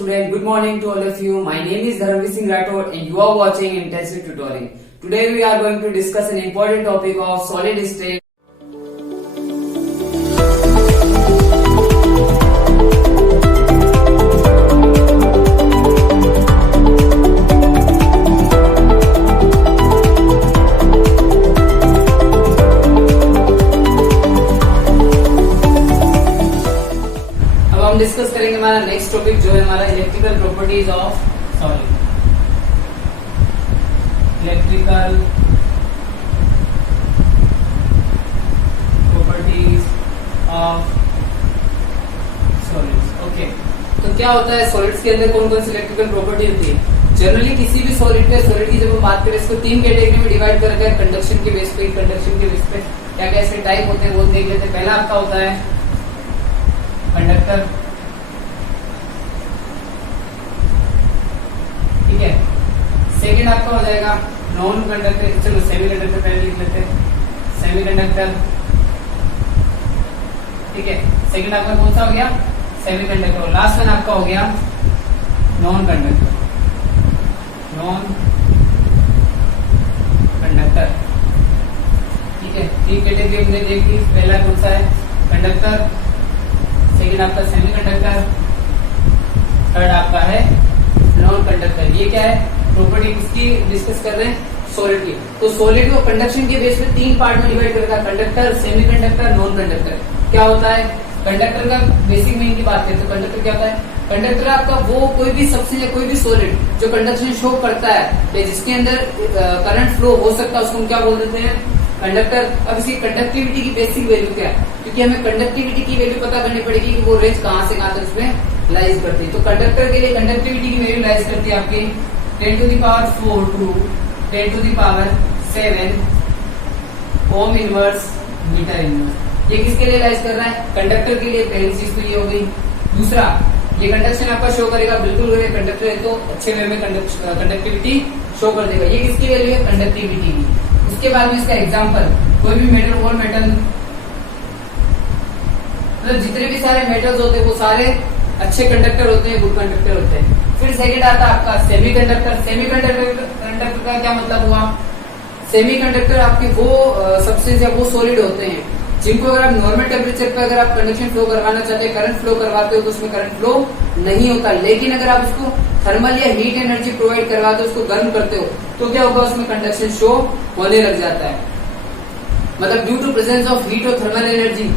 student, good morning to all of you. My name is Dharamveer Singh Rathod and you are watching Intensive Tutoring. Today we are going to discuss an important topic of solid state. Discuss करेंगे हमारा next topic जो है हमारा electrical properties of solid. Electrical properties of solids. Okay, तो क्या होता है solids के अंदर कौन कौन सी इलेक्ट्रिकल प्रॉपर्टी होती है? जनरली किसी भी सॉलिड की जब हम बात करें इसको तीन कैटेगरी में डिवाइड कर रखा है, कंडक्शन के बेस पे। कंडक्शन के बेस पे क्या क्या इसके टाइप होते हैं वो देख लेते हैं। पहला आपका होता है कंडक्टर, ठीक है। सेकंड आपका हो जाएगा नॉन कंडक्टर, चलो सेमी कंडक्टर पहले लिख लेते हैं, सेमी कंडक्टर, ठीक है। सेकंड आपका कौन सा हो गया? Semi conductor. और लास्ट वन आपका हो गया नॉन कंडक्टर, नॉन कंडक्टर, ठीक है। तीन कैटेगरी हमने देख ली। पहला कौन सा है? कंडक्टर, सेकंड आपका सेमी कंडक्टर, थर्ड आपका है नॉन कंडक्टर। ये क्या है? प्रॉपर्टी किसकी डिस्कस कर रहे हैं? सॉलिड की। तो सॉलिड को कंडक्शन के बेस में तीन पार्ट में डिवाइड करेगा, conductor, semi conductor, non conductor. क्या होता है कंडक्टर का? बेसिक में इनकी बात करें तो कंडक्टर क्या होता है? कंडक्टर आपका वो कोई भी सब्सटेंस या कोई भी सॉलिड जो कंडक्शन शो करता है या जिसके अंदर करंट फ्लो हो सकता है उसको हम क्या बोल देते हैं? कंडक्टर। अब इसकी कंडक्टिविटी की बेसिक वैल्यू क्या है? क्योंकि हमें कंडक्टिविटी की वैल्यू पता करनी पड़ेगी कि वो रेंज कहां से कहां तक उसमें लाइज करती है। तो कंडक्टर के लिए कंडक्टिविटी की वैल्यू लाइज करती है आपकी 10⁴ to 10⁷ ohm inverse metre inverse. ये किसके लिए लाइज कर रहा है? कंडक्टर के लिए। पहली चीज तो ये हो गई। दूसरा, ये कंडक्शन आपका शो करेगा, बिल्कुल कंडक्टर है तो अच्छे वे में कंडक्टिविटी शो कर देगा। ये किसकी वैल्यू है? कंडक्टिविटी की। उसके बाद में इसका एग्जाम्पल, कोई भी मेटल और मेटल, मतलब जितने भी सारे मेटल्स होते हैं वो सारे अच्छे कंडक्टर होते हैं, गुड कंडक्टर होते हैं। फिर सेकंड आता है आपका सेमी कंडक्टर। सेमी कंडक्टर का क्या मतलब हुआ? सेमी कंडक्टर आपके वो सब्सटेंस या वो सॉलिड होते हैं जिनको अगर आप नॉर्मल टेम्परेचर पे अगर आप कंडक्शन फ्लो करवाना चाहते हैं, करंट फ्लो करवाते हो तो उसमें करंट फ्लो नहीं होता। लेकिन अगर आप उसको थर्मल या हीट एनर्जी प्रोवाइड करवाते हो, उसको गर्म करते हो, तो क्या होगा? उसमें कंडक्शन शो होने लग जाता है। मतलब due to presence of heat और थर्मल एनर्जी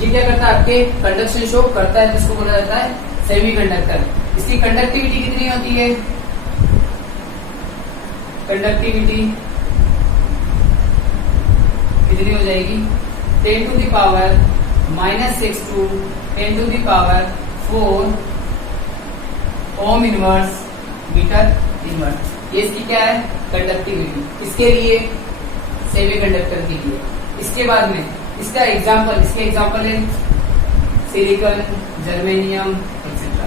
ये क्या करता है? आपके कंडक्शन शो करता है, जिसको बोला जाता है सेमी कंडक्टर। इसकी कंडक्टिविटी कितनी होती है? कंडक्टिविटी कितनी हो जाएगी? 10⁻⁻⁶ to 10⁴ ohm inverse metre inverse. ये इसकी क्या है? कंडक्टिविटी। इसके लिए सेमी कंडक्टर के लिए। इसके बाद में इसका एग्जाम्पल, इसके एग्जाम्पल है सिलिकॉन, जर्मेनियम एक्सेट्रा।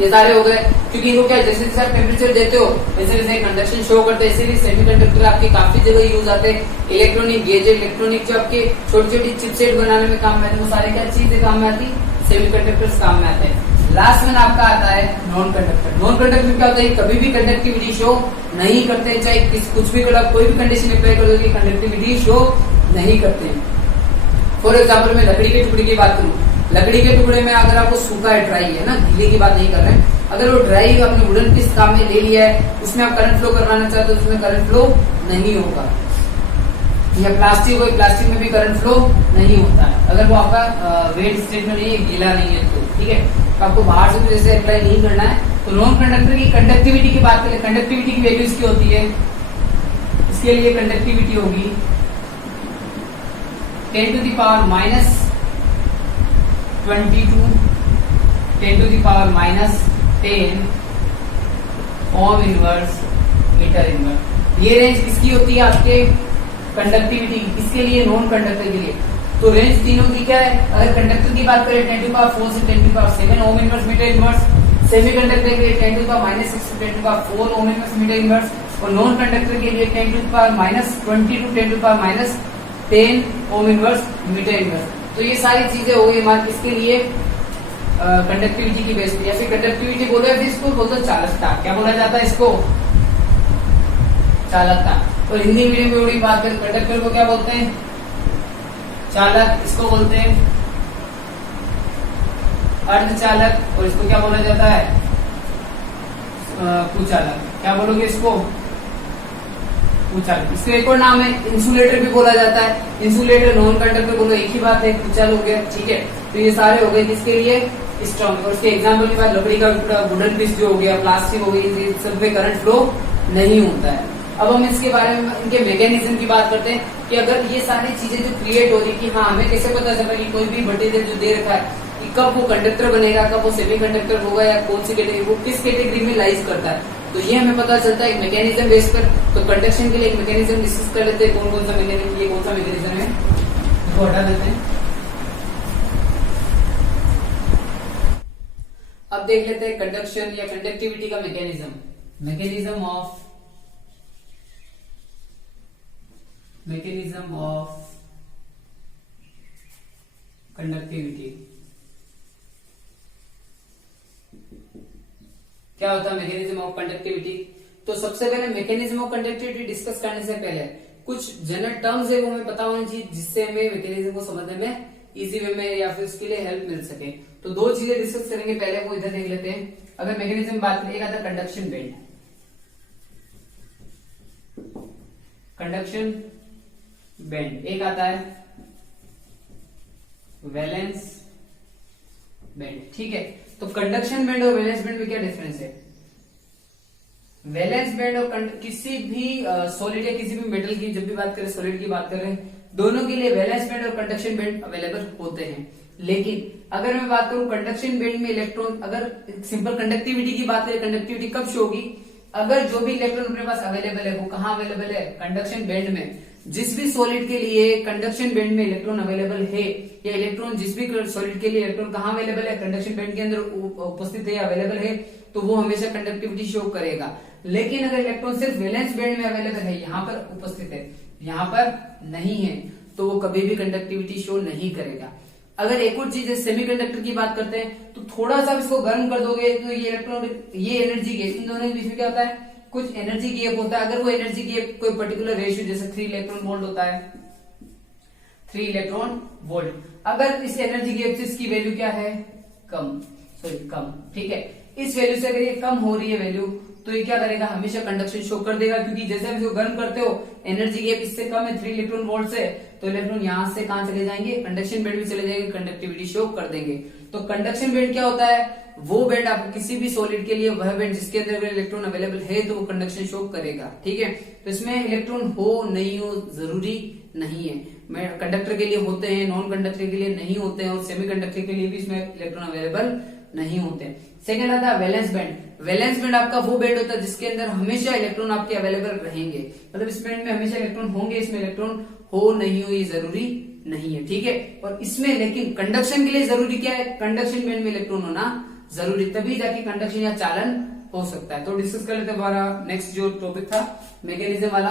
ये सारे हो गए। क्योंकि इनको क्या, जैसे जैसे आप टेम्परेचर देते हो वैसे वैसे कंडक्शन शो करते हैं। इसीलिए सेमीकंडक्टर आपके काफी जगह यूज आते हैं। इलेक्ट्रॉनिक गैजेट, इलेक्ट्रॉनिक जो आपके छोटी छोटी चिपसेट बनाने में काम में आते हैं, वो सारे क्या चीजें काम में आती? सेमीकंडक्टर्स काम में आते हैं। लास्ट में आपका आता है नॉन कंडक्टर। नॉन कंडक्टर क्या होता है? कभी भी कंडक्टिविटी शो नहीं करते, चाहे कुछ भी करो, कोई भी कंडीशन अप्लाई कर दो, कंडक्टिविटी शो नहीं करते। फॉर एग्जाम्पल मैं लकड़ी के टुकड़े की बात करूं, लकड़ी के टुकड़े में अगर आपको सूखा है, ड्राई है ना, गीले की बात नहीं कर रहे हैं, अगर वो ड्राई आपने वुडन किस काम में ले लिया है, उसमें आप करंट फ्लो करवाना चाहते हो, उसमें करंट फ्लो नहीं होगा। या प्लास्टिक हो, प्लास्टिक में भी करंट फ्लो नहीं होता है अगर वो आपका वेट स्टेट में नहीं है, गीला नहीं है तो, ठीक है। तो आपको बाहर से तो जैसे अप्लाई नहीं करना है। तो नॉन कंडक्टर की कंडक्टिविटी की बात करें, कंडक्टिविटी की वैल्यू इसकी होती है, इसके लिए कंडक्टिविटी होगी 10⁻⁻22 10⁻10 ओम इनवर्स मीटर इनवर्स। ये रेंज किसकी होती है? आपके कंडक्टिविटी। किसके लिए? नॉन कंडक्टर के लिए। तो रेंज तीनों की क्या है? अगर कंडक्टर की बात करें 10⁴ से 10⁷ ohm inverse metre inverse, semi conductor के लिए 10⁻⁻⁶ से 10⁴ ओम इनवर्स मीटर इनवर्स, और नॉन कंडक्टर के लिए 10⁻⁻20 to 10⁻10 ohm inverse metre inverse. तो ये सारी चीजें हो गई हमारे किसके लिए? कंडक्टिविटी की बेस पे, या फिर कंडक्टिविटी बोलो या फिर इसको बोलते चालकता। क्या बोला जाता है इसको? चालकता। और हिंदी मीडियम में थोड़ी बात करें, कंडक्टर को क्या बोलते हैं? चालक। इसको बोलते हैं अर्धचालक, और इसको क्या बोला जाता है? कुचालक। क्या बोलोगे इसको? कुचालक। इसका एक और नाम है इंसुलेटर भी बोला जाता है। इंसुलेटर, नॉन कंडक्टर बोलो एक ही बात है, कुचालक हो गया। ठीक है, तो ये सारे हो गए किसके लिए? स्ट्रॉन्ग। और उसके एग्जाम्पल की बात, लकड़ी का टुकड़ा, वुडन पीस जो हो गया, प्लास्टिक हो गई, सब में करंट फ्लो नहीं होता है। अब हम इसके बारे में, इनके मैकेनिज्म की बात करते हैं कि अगर ये सारी चीजें जो क्रिएट हो रही कि हाँ, हमें कैसे पता चल रहा है कि कोई भी मटेरियल जो दे रखा है कि कब वो कंडक्टर बनेगा, कब वो सेमी कंडक्टर होगा, या कौन सी कैटेगरी, वो किस कैटेगरी में लाइज करता है, तो ये हमें पता चलता है एक मैकेनिज्म बेस पर। तो कंडक्शन के लिए एक मैकेनिज्म डिस्कस कर लेते हैं, कौन कौन सा मैकेनिज्म, ये कौन सा मैकेनिज्म है, इसको हटा देते हैं। अब देख लेते हैं कंडक्शन या कंडक्टिविटी का मैकेनिज्म। Mechanism of conductivity. क्या होता है मैकेनिज्म ऑफ कंडक्टिविटी? तो सबसे पहले मैकेनिज्म ऑफ कंडक्टिविटी डिस्कस करने से पहले कुछ जनरल टर्म्स है वो हमें पता होनी चाहिए, जिससे हमें मैकेनिज्म को समझने में इजी वे में या फिर उसके लिए हेल्प मिल सके। तो दो चीजें डिस्कस करेंगे, पहले वो इधर देख लेते हैं। अगर मैकेनिज्म बात करें, एक आता है कंडक्शन बेंड। Conduction bend. एक आता है वैलेंस बेंड। ठीक है, तो कंडक्शन बेंड और वैलेंस बेंड में क्या डिफरेंस है? वैलेंस बेंड और किसी भी सॉलिड या किसी भी मेटल की जब भी बात करें, सॉलिड की बात करें, दोनों के लिए वैलेंस बेंड और कंडक्शन बेंड अवेलेबल होते हैं। लेकिन अगर मैं बात करूं कंडक्शन बेंड में इलेक्ट्रॉन, अगर सिंपल कंडक्टिविटी की बात करें, कंडक्टिविटी कब शो होगी? अगर जो भी इलेक्ट्रॉन अपने पास अवेलेबल है वो कहाँ अवेलेबल है? कंडक्शन बेंड में। जिस भी सॉलिड के लिए कंडक्शन बेंड में इलेक्ट्रॉन अवेलेबल है, या इलेक्ट्रॉन जिस भी सॉलिड के लिए इलेक्ट्रॉन कहाँ अवेलेबल है? कंडक्शन बेंड के अंदर उपस्थित है या अवेलेबल है, तो वो हमेशा कंडक्टिविटी शो करेगा। लेकिन अगर इलेक्ट्रॉन सिर्फ वैलेंस बैंड में अवेलेबल है, यहाँ पर उपस्थित है, यहाँ पर नहीं है, तो वो कभी भी कंडक्टिविटी शो नहीं करेगा। अगर एक और चीज है, सेमीकंडक्टर की बात करते हैं, तो थोड़ा सा इसको गर्म कर दोगे तो ये इलेक्ट्रॉन, ये एनर्जी गैप, इन दोनों के बीच में क्या होता है? कुछ एनर्जी गैप होता है। अगर वो एनर्जी गैप कोई पर्टिकुलर रेशियो, जैसे 3 इलेक्ट्रॉन वोल्ट होता है, 3 इलेक्ट्रॉन वोल्ट, अगर इस एनर्जी गैप से इसकी वैल्यू क्या है? कम। ठीक है, इस वैल्यू से अगर ये कम हो रही है वैल्यू, तो ये क्या करेगा? हमेशा कंडक्शन शो कर देगा, क्योंकि जैसे आप इसको गर्म करते हो, एनर्जी गैप इससे कम है 3 इलेक्ट्रॉन वोल्ट से, तो इलेक्ट्रॉन यहां से कहां चले जाएंगे? कंडक्शन बैंड में चले जाएंगे, कंडक्टिविटी शो कर देंगे। तो कंडक्शन बैंड क्या होता है? वो बैंड आपको किसी भी सॉलिड के लिए, वह बैंड जिसके अंदर इलेक्ट्रॉन अवेलेबल है, तो वो कंडक्शन शो करेगा। ठीक है, तो इसमें इलेक्ट्रॉन हो नहीं हो जरूरी नहीं है। कंडक्टर के लिए होते हैं, नॉन कंडक्टर के लिए नहीं होते हैं, और सेमी कंडक्टर के लिए भी इसमें इलेक्ट्रॉन अवेलेबल नहीं होते। सेकंड आता है वैलेंस बैंड। वैलेंस बैंड आपका वो बैंड होता है जिसके अंदर हमेशा इलेक्ट्रॉन आपके अवेलेबल रहेंगे, मतलब इस बैंड में हमेशा इलेक्ट्रॉन होंगे, इसमें इलेक्ट्रॉन हो नहीं हो ये जरूरी नहीं है। ठीक है, और इसमें लेकिन कंडक्शन के लिए जरूरी क्या है? कंडक्शन बैंड में इलेक्ट्रॉन होना जरूरी, तभी जाके कंडक्शन या चालन हो सकता है। तो डिस्कस कर लेते हैं हमारा नेक्स्ट जो टॉपिक था मैकेनिज्म वाला,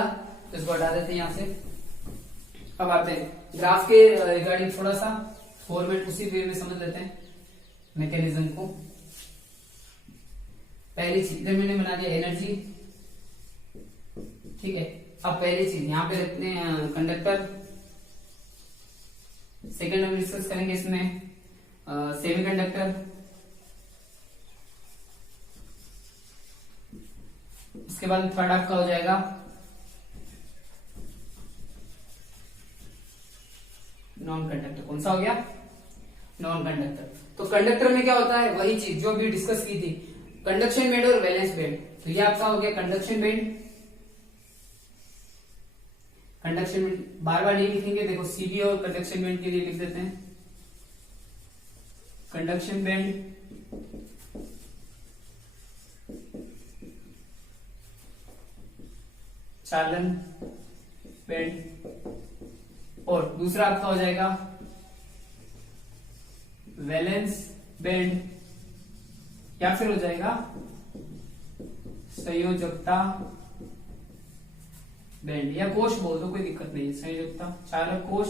तो इसको हटा देते हैं यहाँ से। अब आते हैं ग्राफ के रिगार्डिंग, थोड़ा सा फॉर्मेट उसी वे में समझ लेते हैं मैकेनिज्म को। पहली चीज इधर मैंने बना दिया एनर्जी। ठीक है, अब पहली चीज यहाँ पे रखते हैं कंडक्टर। सेकंड हम डिस्कस करेंगे इसमें सेमीकंडक्टर। इसके बाद थर्ड आपका हो जाएगा नॉन कंडक्टर। कौन सा हो गया? Non conductor. तो कंडक्टर में क्या होता है? वही चीज जो अभी डिस्कस की थी, कंडक्शन बैंड और वैलेंस बैंड। तो ये आपका हो गया कंडक्शन बैंड। कंडक्शन बैंड बार बार नहीं लिखेंगे, देखो सीबी और कंडक्शन बैंड के लिए लिख देते हैं। कंडक्शन बैंड, चालन बैंड, और दूसरा आपका हो जाएगा वैलेंस बैंड, या फिर हो जाएगा संयोजकता बैंड, या कोश बोल दो, कोई दिक्कत नहीं है। संयोजकता चालक कोश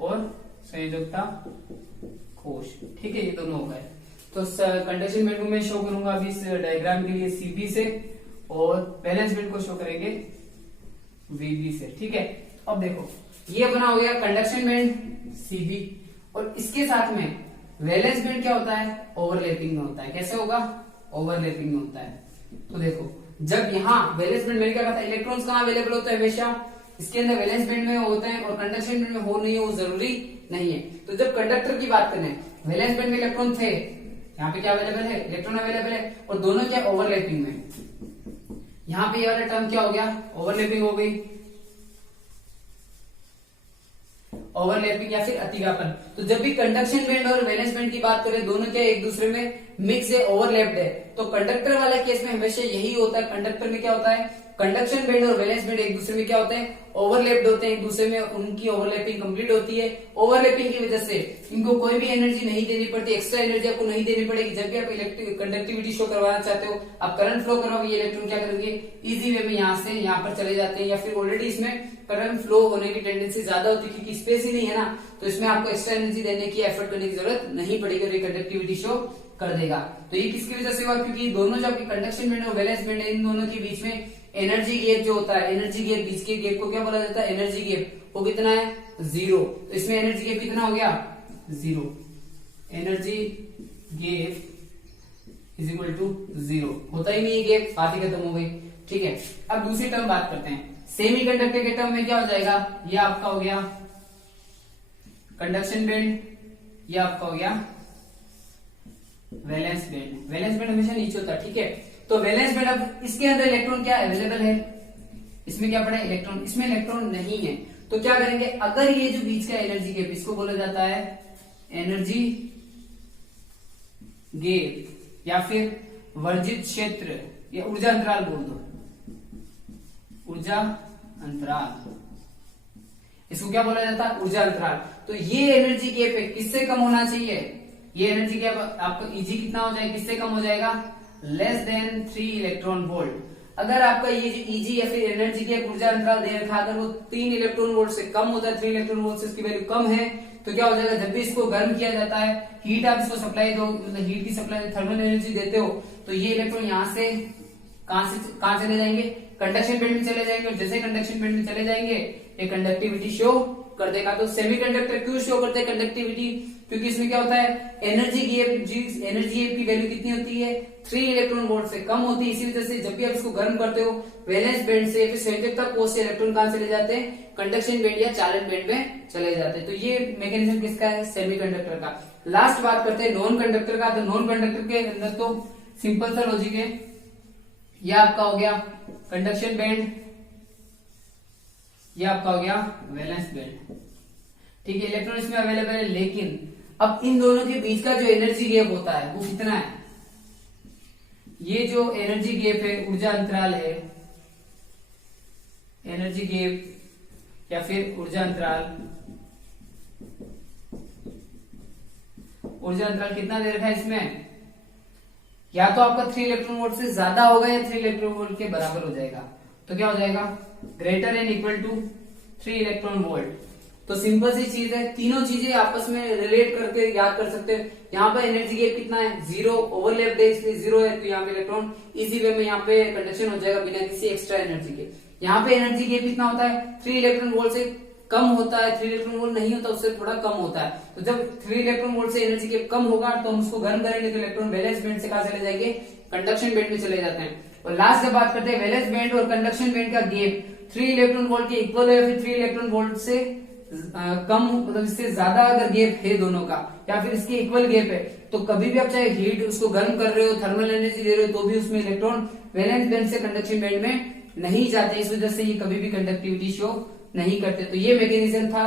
और संयोजकता होश। ठीक है, ये दोनों हो गए। तो कंडक्शन बैंड को मैं शो करूंगा अभी इस डायग्राम के लिए सीबी से, और वैलेंस बैंड को शो करेंगे वीबी से। ठीक है, अब देखो ये बना हो गया कंडक्शन बैंड सीबी, और इसके साथ में वैलेंस बैंड क्या होता है, ओवरलैपिंग में होता है। कैसे होगा, ओवरलैपिंग में होता है। तो देखो जब यहाँ वैलेंस बैंड में क्या कहता है, इलेक्ट्रॉन्स कहाँ अवेलेबल होता है, हमेशा इसके अंदर वैलेंस बैंड में होते हैं, और कंडक्शन बैंड में हो नहीं हो जरूरी नहीं है। तो जब कंडक्टर की बात करें, वैलेंस बैंड में इलेक्ट्रॉन थे, यहाँ पे क्या अवेलेबल है, इलेक्ट्रॉन अवेलेबल है, और दोनों क्या ओवरलैपिंग में। यहाँ पे ये वाला टर्म क्या हो गया, ओवरलैपिंग हो गई, ओवरलैपिंग या फिर अतिव्यापन। तो जब भी कंडक्शन बैंड और वैलेंस बैंड की बात करें, दोनों क्या एक दूसरे में मिक्स है, ओवरलैप्ड है। तो कंडक्टर वाले केस में हमेशा यही होता है, कंडक्टर में क्या होता है, कंडक्शन बैंड और वैलेंस बैंड एक दूसरे में क्या होते हैं, ओवरलैप्ड होते हैं, एक दूसरे में उनकी ओवरलैपिंग कंप्लीट होती है। ओवरलैपिंग की वजह से इनको कोई भी एनर्जी नहीं देनी पड़ती, एक्स्ट्रा एनर्जी आपको नहीं देनी पड़ेगी। जब भी आप इलेक्ट्रिक कंडक्टिविटी शो करवाना चाहते हो, आप करंट फ्लो करवाओगे, ये इलेक्ट्रॉन क्या करेंगे, इजी वे में यहाँ से यहाँ पर चले जाते हैं, या फिर ऑलरेडी इसमें करंट फ्लो होने की टेंडेंसी ज्यादा होती है, क्योंकि स्पेस ही नहीं है ना, तो इसमें आपको एक्स्ट्रा एनर्जी देने की, एफर्ट करने की जरूरत नहीं पड़ेगी, और ये कंडक्टिविटी शो कर देगा। तो ये किसकी वजह से हुआ, क्योंकि दोनों जब कंडक्शन बैंड और वैलेंस बैंड, इन दोनों के बीच में एनर्जी गैप जो होता है, एनर्जी गैप, बीच के गैप को क्या बोला जाता है, एनर्जी गैप। वो कितना है, 0। तो इसमें एनर्जी गैप कितना हो गया, 0। Energy gap is equal to 0, होता ही नहीं है गैप, बात ही खत्म हो गई। ठीक है, अब दूसरी टर्म बात करते हैं। सेमीकंडक्टर के टर्म में क्या हो जाएगा, ये आपका हो गया कंडक्शन बैंड, ये आपका हो गया वैलेंस बैंड। वैलेंस बैंड हमेशा नीचे होता है। ठीक है, तो वैलेंस बैंड, अब इसके अंदर इलेक्ट्रॉन क्या अवेलेबल है, इसमें क्या पड़ा है, इलेक्ट्रॉन, इसमें इलेक्ट्रॉन नहीं है। तो क्या करेंगे, अगर ये जो बीच का एनर्जी गैप, इसको बोला जाता है एनर्जी गैप, या फिर वर्जित क्षेत्र, या ऊर्जा अंतराल बोल दो, ऊर्जा अंतराल, इसको क्या बोला जाता है, ऊर्जा अंतराल। तो ये एनर्जी गैप है, किससे कम होना चाहिए, ये एनर्जी गैप आपका ईजी कितना हो जाएगा, किससे कम हो जाएगा, लेस देन 3 इलेक्ट्रॉन वोल्ट। अगर आपका ये जो ईजी या फिर एनर्जी गैप, ऊर्जा अंतराल दे रखा, अगर वो 3 इलेक्ट्रॉन वोल्ट से कम होता है, 3 इलेक्ट्रॉन वोल्ट से इसकी वैल्यू कम है, तो क्या हो जाएगा, जब भी इसको गर्म किया जाता है, हीट आप इसको सप्लाई दो, मतलब हीट की सप्लाई, थर्मल एनर्जी देते हो, तो ये इलेक्ट्रॉन यहाँ से कहां चले जाएंगे, कंडक्शन बैंड में चले जाएंगे, और जैसे कंडक्शन बैंड में चले जाएंगे, ये कंडक्टिविटी शो कर देगा। तो सेमीकंडक्टर क्यों शो करते हैं कंडक्टिविटी, क्योंकि इसमें क्या होता है, एनर्जी गैप, एनर्जी गैप की वैल्यू कितनी होती है, 3 इलेक्ट्रॉन वोल्ट से कम होती है। इसी वजह से जब भी आप इसको गर्म करते हो, वैलेंस बैंड से फिर संयुक्तक कोष से इलेक्ट्रॉन कहां चले जाते हैं, कंडक्शन बैंड या चालन बैंड में चले जाते हैं। तो ये मैकेनिज्म किसका है, सेमीकंडक्टर का। लास्ट बात करते हैं नॉन कंडक्टर का। तो नॉन कंडक्टर के अंदर तो सिंपल सा लॉजिक है, यह आपका हो गया कंडक्शन बैंड, यह आपका हो गया वैलेंस बैंड। ठीक है, इलेक्ट्रॉन इसमें अवेलेबल है, लेकिन अब इन दोनों के बीच का जो एनर्जी गैप होता है वो कितना है, ये जो एनर्जी गैप है, ऊर्जा अंतराल है, एनर्जी गैप या फिर ऊर्जा अंतराल, ऊर्जा अंतराल कितना दे रखा है इसमें, या तो आपका 3 इलेक्ट्रॉन वोल्ट से ज्यादा होगा या 3 इलेक्ट्रॉन वोल्ट के बराबर हो जाएगा। तो क्या हो जाएगा, greater and equal to 3 electron volt. तो सिंपल सी चीज है, तीनों चीजें आपस में रिलेट करके याद कर सकते हैं। यहाँ पे एनर्जी गैप कितना है, 0, ओवरलैप है इसलिए 0 है, तो यहाँ पे इलेक्ट्रॉन इजी वे में यहाँ पे कंडक्शन हो जाएगा बिना किसी एक्स्ट्रा एनर्जी के। यहाँ पे एनर्जी गैप कितना होता है, 3 इलेक्ट्रॉन वोल्ट से कम होता है, 3 इलेक्ट्रॉन वोल्ट नहीं होता, उससे थोड़ा कम होता है। तो जब 3 इलेक्ट्रॉन वोल्ट से एनर्जी गैप कम होगा तो हम उसको गर्म करेंगे, तो इलेक्ट्रॉन वैलेंस बैंड से कहा चले जाएंगे, कंडक्शन बैंड में चले जाते हैं। और लास्ट जब बात करते हैं वैलेंस बैंड और कंडक्शन बैंड का गैप 3 इलेक्ट्रॉन वोल्ट के इक्वल है, फिर 3 इलेक्ट्रॉन वोल्ट से कम, मतलब इससे ज्यादा अगर गैप है दोनों का, या फिर इसके इक्वल गैप है, तो कभी भी आप चाहे हीट उसको गर्म कर रहे हो, थर्मल एनर्जी दे रहे हो, तो भी उसमें इलेक्ट्रॉन वैलेंस बैंड से कंडक्शन बैंड में नहीं जाते। इस वजह से ये कभी भी कंडक्टिविटी शो नहीं करते। तो ये मैकेनिज्म था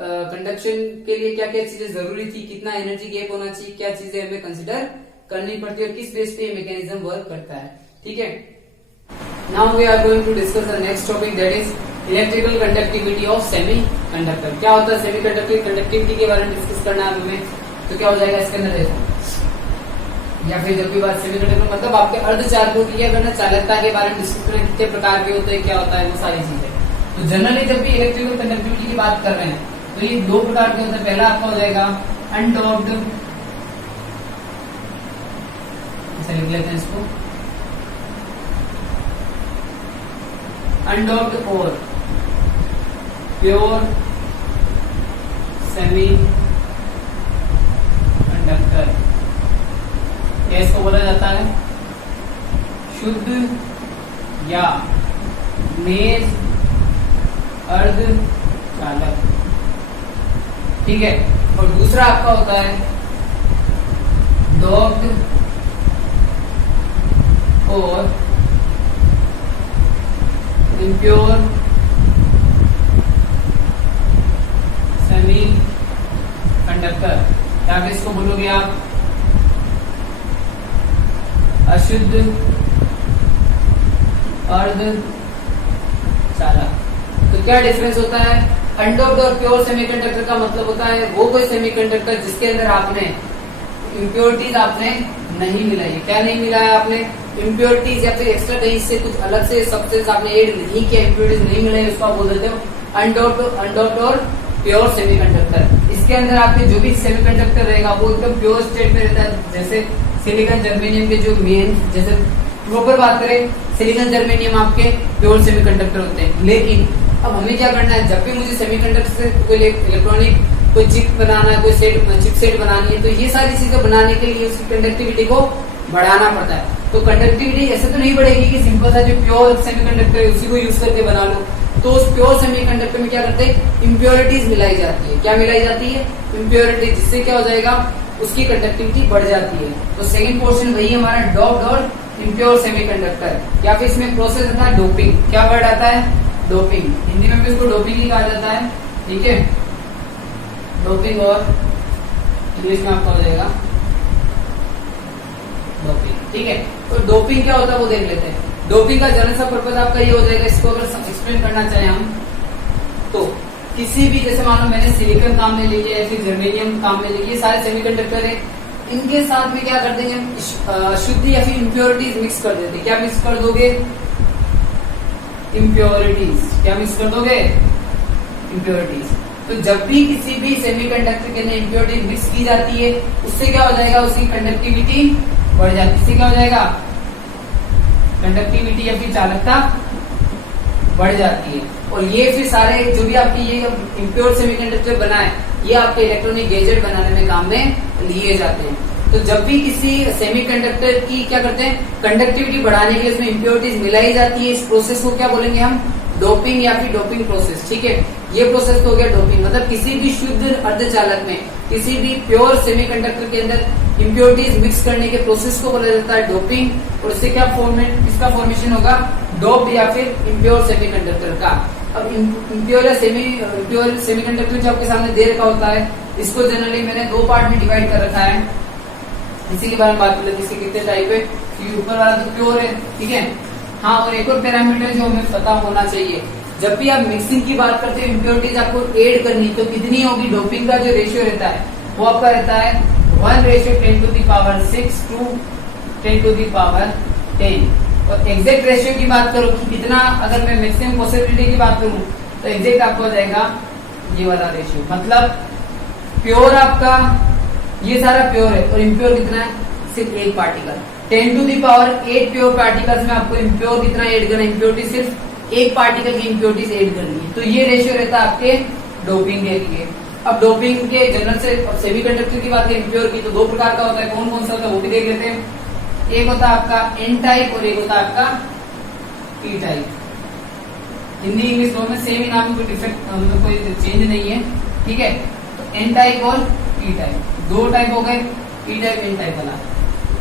कंडक्शन के लिए, क्या क्या चीजें जरूरी थी, कितना एनर्जी गैप होना चाहिए, क्या चीजें हमें कंसिडर करनी पड़ती है, और किस बेस पे ये मैकेनिज्म वर्क करता है। ठीक है, now we are going to discuss the next topic, that is electrical conductivity of semi conductor. क्या होता है सेमी कंडक्टर कंडक्टिविटी के बारे में डिस्कस करना है हमें। तो क्या हो जाएगा इसके अंदर देखो, या फिर जब भी बात सेमी कंडक्टर मतलब आपके अर्धचालकों की या फिर चालकता के बारे में डिस्कस करें, कितने प्रकार के होते हैं, क्या होता है, वो सारी चीजें। तो जनरली जब भी इलेक्ट्रिकल कंडक्टिविटी की बात कर रहे हैं तो ये 2 प्रकार के होते हैं। पहला आपका हो जाएगा अनडॉप्ड, लिख लेते हैं इसको, अनडॉप्ड और प्योर सेमी कंडक्टर, इसको बोला जाता है शुद्ध या मेज अर्धचालक। ठीक है, और दूसरा आपका होता है डॉप्ड और इम्प्योर सेमी कंडक्टर, क्या इसको बोलोगे आप अशुद्ध अर्धचालक। तो क्या डिफरेंस होता है? अनडॉप्ड और प्योर सेमीकंडक्टर का मतलब होता है वो कोई सेमीकंडक्टर जिसके अंदर आपने इम्प्योरिटीज आपने नहीं मिलाई। क्या नहीं मिलाया आपने? इम्प्योरिटीज या फिर एक्स्ट्रा कहीं से कुछ अलग से सब्सटेंस आपने ऐड नहीं किया, इम्प्योरिटीज नहीं मिलाई, उसको आप बोल देते हो अनडॉप्ड और प्योर सेमीकंडक्टर। इसके अंदर आपके जो भी सेमीकंडक्टर रहेगा वो एकदम प्योर स्टेट में रहता है, जैसे सिलिकॉन जर्मेनियम के जो मेन, जैसे प्रॉपर बात करें सिलिकॉन जर्मेनियम आपके प्योर सेमीकंडक्टर होते हैं। लेकिन अब हमें क्या करना है, जब भी मुझे सेमीकंडक्टर से कोई इलेक्ट्रॉनिक कोई चिप बनाना है, कोई चिप सेट बनानी है, तो ये सारी चीजें बनाने के लिए उसकी कंडक्टिविटी को बढ़ाना पड़ता है। तो कंडक्टिविटी ऐसे तो नहीं बढ़ेगी कि सिंपल सा जो प्योर सेमीकंडक्टर है उसी को यूज करके बना लो। तो उस प्योर सेमीकंडक्टर में क्या करते हैं, इम्प्योरिटीज मिलाई जाती है। क्या मिलाई जाती है? इम्प्योरिटी, जिससे क्या हो जाएगा, उसकी कंडक्टिविटी बढ़ जाती है। तो सेकंड पोर्शन वही हमारा डॉप्ड और इम्प्योर सेमीकंडक्टर, या फिर इसमें प्रोसेस होता है डोपिंग। क्या वर्ड आता है? डोपिंग। हिंदी में भी इसको डोपिंग ही कहा जाता है। ठीक है, डोपिंग, और इंग्लिश में आपका हो जाएगा डोपिंग। ठीक है, तो डोपिंग क्या होता है वो देख लेते हैं। डोपिंग का जनरल सा पर्पज आपका ये हो जाएगा, इसको अगर एक्सप्लेन करना चाहें हम तो किसी भी, जैसे मान लो मैंने सिलिकॉन काम में ले लिया या फिर जर्मेनियम काम में ले लिया, ये सारे सेमीकंडक्टर है, इनके साथ में क्या कर देंगे हम, शुद्ध या फिर इम्प्योरिटीज मिक्स कर देते हैं। क्या मिक्स कर दोगे? इम्प्योरिटीज। क्या मिक्स कर दोगे? इम्प्योरिटीज। तो जब भी किसी भी सेमीकंडक्टर के अंदर इम्प्योरिटी मिक्स की जाती है, उससे क्या हो जाएगा, उसकी कंडक्टिविटी बढ़ जाती है। इससे क्या हो जाएगा, कंडक्टिविटी या फिर चालकता बढ़ जाती है। और ये फिर सारे जो भी आपके ये इम्प्योर सेमीकंडक्टर बनाए, ये आपके इलेक्ट्रॉनिक गैजेट बनाने में काम में लिए जाते हैं। तो जब भी किसी सेमीकंडक्टर की क्या करते हैं, कंडक्टिविटी बढ़ाने के लिए उसमें इम्प्योरिटीज मिलाई जाती है, इस प्रोसेस को क्या बोलेंगे हम, डोपिंग या फिर डोपिंग प्रोसेस। ठीक है, ये प्रोसेस तो हो गया डोपिंग। मतलब किसी भी शुद्ध अर्धचालक में, किसी भी प्योर सेमीकंडक्टर के अंदर इम्प्योरिटीज मिक्स करने के प्रोसेस को बोला जाता है डोपिंग। और इससे क्या इसका फॉर्मेशन होगा, डोप्ड या फिर इम्प्योर सेमीकंडक्टर का। अब इम्प्योर सेमीकंडक्टर जो आपके सामने दे रखा होता है, इसको जनरली मैंने दो पार्ट में डिवाइड कर रखा है। इसी के बारे में बात कर लेते हैं, इसके कितने टाइप है। ऊपर वाला तो प्योर है, ठीक है। हाँ, और एक और पैरामीटर जो हमें पता होना चाहिए, जब भी आप मिक्सिंग की बात करते हैं, इम्प्योरिटीज आपको ऐड करनी, तो कितनी होगी? डोपिंग का जो रेशियो रहता है वो आपका रहता है 1:10⁶ to 10⁻10। और एग्जैक्ट रेशियो की बात करो कि कितना, अगर मैं मैक्सिमम पॉसिबिलिटी की बात करूं तो एग्जैक्ट आपको हो जाएगा ये वाला रेशियो। मतलब प्योर आपका ये सारा प्योर है और इम्प्योर कितना है, सिर्फ एक पार्टिकल। 10⁸ प्योर पार्टिकल्स में आपको इम्प्योर कितना ऐड करना है, इम्प्योरिटी सिर्फ एक पार्टिकल की इम्प्योरिटीज ऐड करनी है। तो ये रेशियो रहता है आपके डोपिंग के लिए। अब डोपिंग के जनरल से सेमीकंडक्टर की बात करें इम्प्योर की, तो दो प्रकार का होता है। कौन कौन सा होता है वो भी देख लेते हैं। एक होता है आपका एन टाइप और एक होता है आपका पी टाइप। हिंदी इंग्लिश दोनों में सेम ही नाम, कोई डिफेक्ट मतलब कोई चेंज नहीं है, ठीक है। तो एन टाइप और पी टाइप दो टाइप हो गए, पी टाइप एन टाइप वाला।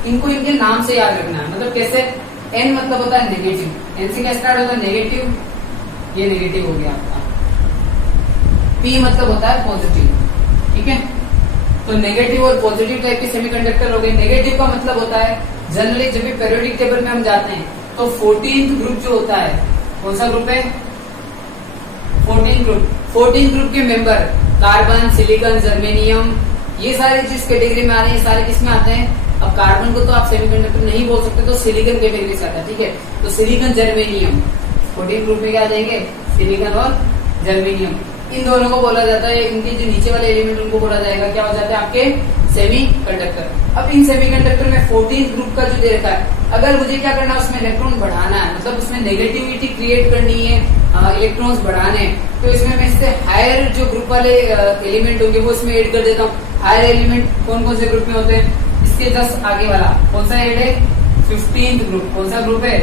इनको इनके नाम से याद रखना है। मतलब कैसे, एन मतलब होता है नेगेटिव, एन से क्या स्टार्ट होता है नेगेटिव, ये नेगेटिव हो गया आपका। पी मतलब होता है पॉजिटिव, ठीक है। तो नेगेटिव और पॉजिटिव टाइप के सेमीकंडक्टर हो गए। नेगेटिव का मतलब होता है जनरली जब भी पेरियोडिक टेबल में हम जाते हैं तो 14th ग्रुप जो होता है, कौन सा ग्रुप है, 14th ग्रुप के मेंबर कार्बन, सिलिकॉन, जर्मेनियम, ये सारे जिस कैटेगरी में आ रहे हैं, सारे किसमें आते हैं। अब कार्बन को तो आप सेमीकंडक्टर नहीं बोल सकते, तो सिलिकॉन कैटेगरी से आता है, ठीक है। तो सिलिकॉन, जर्मेनियम 14th ग्रुप में क्या आ जाएंगे, सिलिकॉन और जर्मेनियम। इन दोनों को बोला जाता है, इनके जो नीचे वाले एलिमेंट उनको बोला जाएगा, क्या हो जाता है आपके सेमीकंडक्टर। अब इन सेमीकंडक्टर में 14 ग्रुप का जो दे रखा है, अगर मुझे क्या करना है उसमें इलेक्ट्रॉन बढ़ाना है, मतलब उसमें नेगेटिविटी क्रिएट करनी है, इलेक्ट्रॉन्स बढ़ाने हैं, तो इसमें मैं इससे हायर जो ग्रुप वाले एलिमेंट होंगे वो इसमें ऐड कर देता हूँ। हायर एलिमेंट कौन कौन से ग्रुप में होते हैं, इसके जस्ट आगे वाला कौन सा ऐड है, 15th ग्रुप। कौन सा ग्रुप है,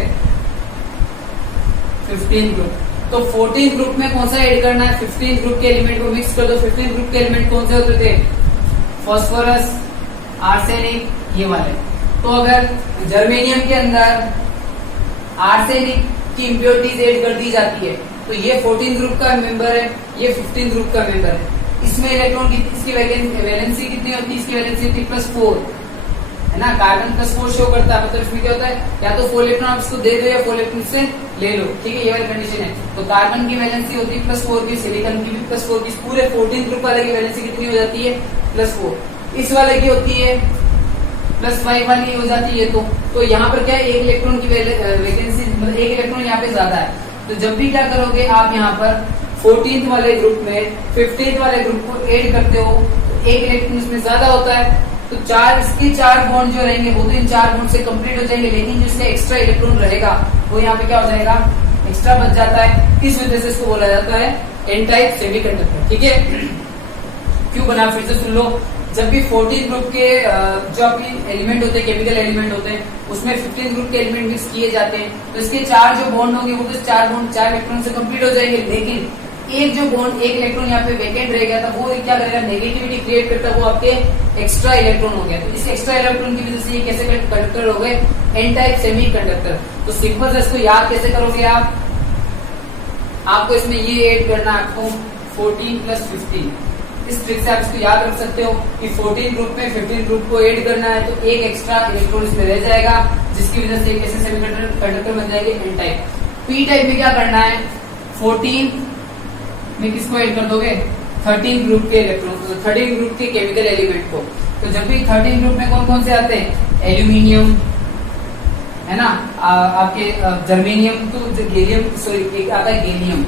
15th ग्रुप। तो 14th ग्रुप में कौन सा ऐड करना है, 15th ग्रुप के एलिमेंट को मिक्स कर दो। 15th ग्रुप के एलिमेंट कौन से होते थे, फास्फोरस, आर्सेनिक, ये वाले। तो अगर जर्मेनियम के अंदर आर्सेनिक की इम्प्योरिटीज ऐड कर दी जाती है तो ये 14th ग्रुप का मेंबर है, ये 15th ग्रुप का मेंबर है। इसमें इलेक्ट्रॉन की इसकी वैलेंसी कितनी होती है, इसकी वैलेंसी होती है +4, है ना। कार्बन +4 शो करता है, मतलब इसमें क्या होता है, या तो 4 इलेक्ट्रॉन आप इसको दे दो या 4 इलेक्ट्रॉन से ले लो, ठीक है, ये वाली कंडीशन है। तो कार्बन की वैलेंसी होती है +4 की, सिलिकॉन की भी +4 की, पूरे 14th ग्रुप वाले की वैलेंसी कितनी हो जाती है, +4। इस वाले की होती है +5 वाली हो जाती है। तो यहाँ पर क्या है, एक इलेक्ट्रॉन की वैकेंसी, मतलब एक इलेक्ट्रॉन यहाँ पे ज्यादा है। तो जब भी क्या करोगे आप यहाँ पर 14th वाले ग्रुप में 15th वाले ग्रुप को ऐड करते हो, तो एक इलेक्ट्रॉन इसमें ज्यादा होता है, तो इसके 4 बॉन्ड जो रहेंगे वो तो इन 4 बॉन्ड से कंप्लीट हो जाएंगे, लेकिन जो इसका एक्स्ट्रा इलेक्ट्रॉन रहेगा वो यहाँ पे क्या हो जाएगा, एक्स्ट्रा बच जाता है। इस वजह से इसको बोला जाता है एन टाइप सेमीकंडक्टर, ठीक है। क्यों बना, फिर से सुन लो। जब भी 14th ग्रुप के जो आपके एलिमेंट होते हैं, केमिकल एलिमेंट होते हैं, उसमें 15th ग्रुप के एलिमेंट मिक्स किए जाते हैं, तो इसके 4 जो बॉन्ड होंगे वो तो 4 बॉन्ड 4 इलेक्ट्रॉन से कंप्लीट हो जाएंगे, लेकिन एक जो बॉन्ड, एक इलेक्ट्रॉन यहाँ पे वैकेंट रह गया था, वो क्या करेगा, नेगेटिविटी क्रिएट करता है, वो आपके एक्स्ट्रा इलेक्ट्रॉन हो गया। तो इस एक्स्ट्रा इलेक्ट्रॉन की वजह से ये कैसे कंडक्टर हो गए, एन टाइप सेमीकंडक्टर। तो सिंपल से इसको याद कैसे करोगे आप, आपको इसमें ये ऐड करना है, आपको 14 + 15। इस ट्रिक से आप इसको याद रख सकते हो कि 14 ग्रुप में 15 ग्रुप को ऐड करना है, तो एक एक्स्ट्रा इलेक्ट्रॉन इसमें रह जाएगा, जिसकी वजह से कैसे सेमीकंडक्टर बन जाएंगे, एन टाइप। पी टाइप में क्या करना है, 14 में किसको ऐड कर दोगे, 13 ग्रुप के इलेक्ट्रॉन, 13 ग्रुप के केमिकल एलिमेंट को। तो जब भी 13 ग्रुप में कौन कौन से आते हैं, एल्यूमिनियम, है ना, आपके जर्मेनियम, तो गैलियम, सॉरी आता है गैलियम,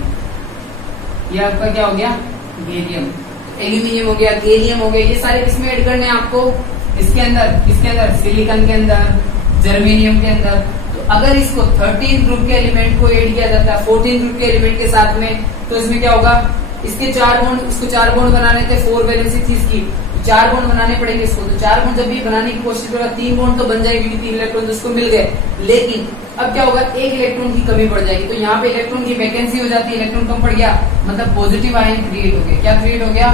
ये आपका क्या हो गया, गैलियम। एल्यूमिनियम हो गया, गैलियम हो गया, ये सारे किसमें ऐड करने हैं आपको, इसके अंदर, किसके अंदर, सिलिकॉन के अंदर, जर्मेनियम के अंदर। तो अगर इसको 13 ग्रुप के एलिमेंट को ऐड किया जाता है 14 ग्रुप के एलिमेंट के साथ में, तो इसमें क्या होगा, इसके 4 बॉन्ड, इसको 4 बॉन्ड बनाने थे, 4 वैलेंसी थी इसकी, 4 बॉन्ड बनाने पड़ेंगे इसको। तो 4 बॉन्ड जब भी बनाने की कोशिश करेगा, 3 बॉन्ड तो बन जाएगी क्योंकि 3 इलेक्ट्रॉन उसको मिल गए, लेकिन अब क्या होगा, एक इलेक्ट्रॉन की कमी पड़ जाएगी। तो यहाँ पे इलेक्ट्रॉन की वैकेंसी हो जाती है, इलेक्ट्रॉन कम पड़ गया, मतलब पॉजिटिव आयन क्रिएट हो गया। क्या क्रिएट हो गया,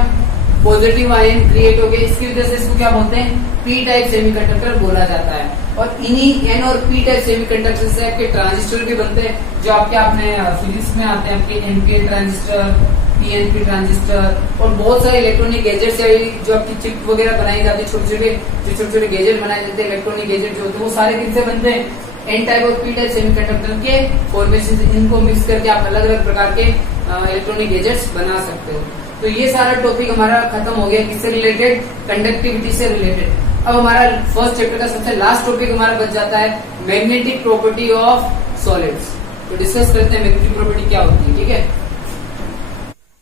पॉजिटिव आयन क्रिएट हो गए। इसकी वजह से इसको क्या बोलते हैं, पी टाइप सेमीकंडक्टर बोला जाता है। और इन्हीं एन और पी टाइप सेमीकंडक्टर से आपके ट्रांजिस्टर भी बनते हैं, जो आपके अपने फिजिक्स में आते हैं, आपके एनपीएन ट्रांजिस्टर, पीएनपी ट्रांजिस्टर, और बहुत सारे इलेक्ट्रॉनिक गैजेट्स है जो आपकी चिप वगैरह बनाई जाती है, छोटे छोटे गैजेट बनाए जाते हैं, इलेक्ट्रॉनिक गैजेट जो होते हैं वो सारे किनसे बनते हैं, एन टाइप और पी टाइप सेमीकंडक्टर के फॉर्मेशन से। इनको मिक्स करके आप अलग अलग प्रकार के इलेक्ट्रॉनिक गैजेट्स बना सकते हो। तो ये सारा टॉपिक हमारा खत्म हो गया, किससे रिलेटेड, कंडक्टिविटी से रिलेटेड। अब हमारा फर्स्ट चैप्टर का सबसे लास्ट टॉपिक हमारा बच जाता है मैग्नेटिक प्रॉपर्टी ऑफ सॉलिड्स। तो डिस्कस करते हैं मैग्नेटिक प्रॉपर्टी क्या होती है, ठीक है।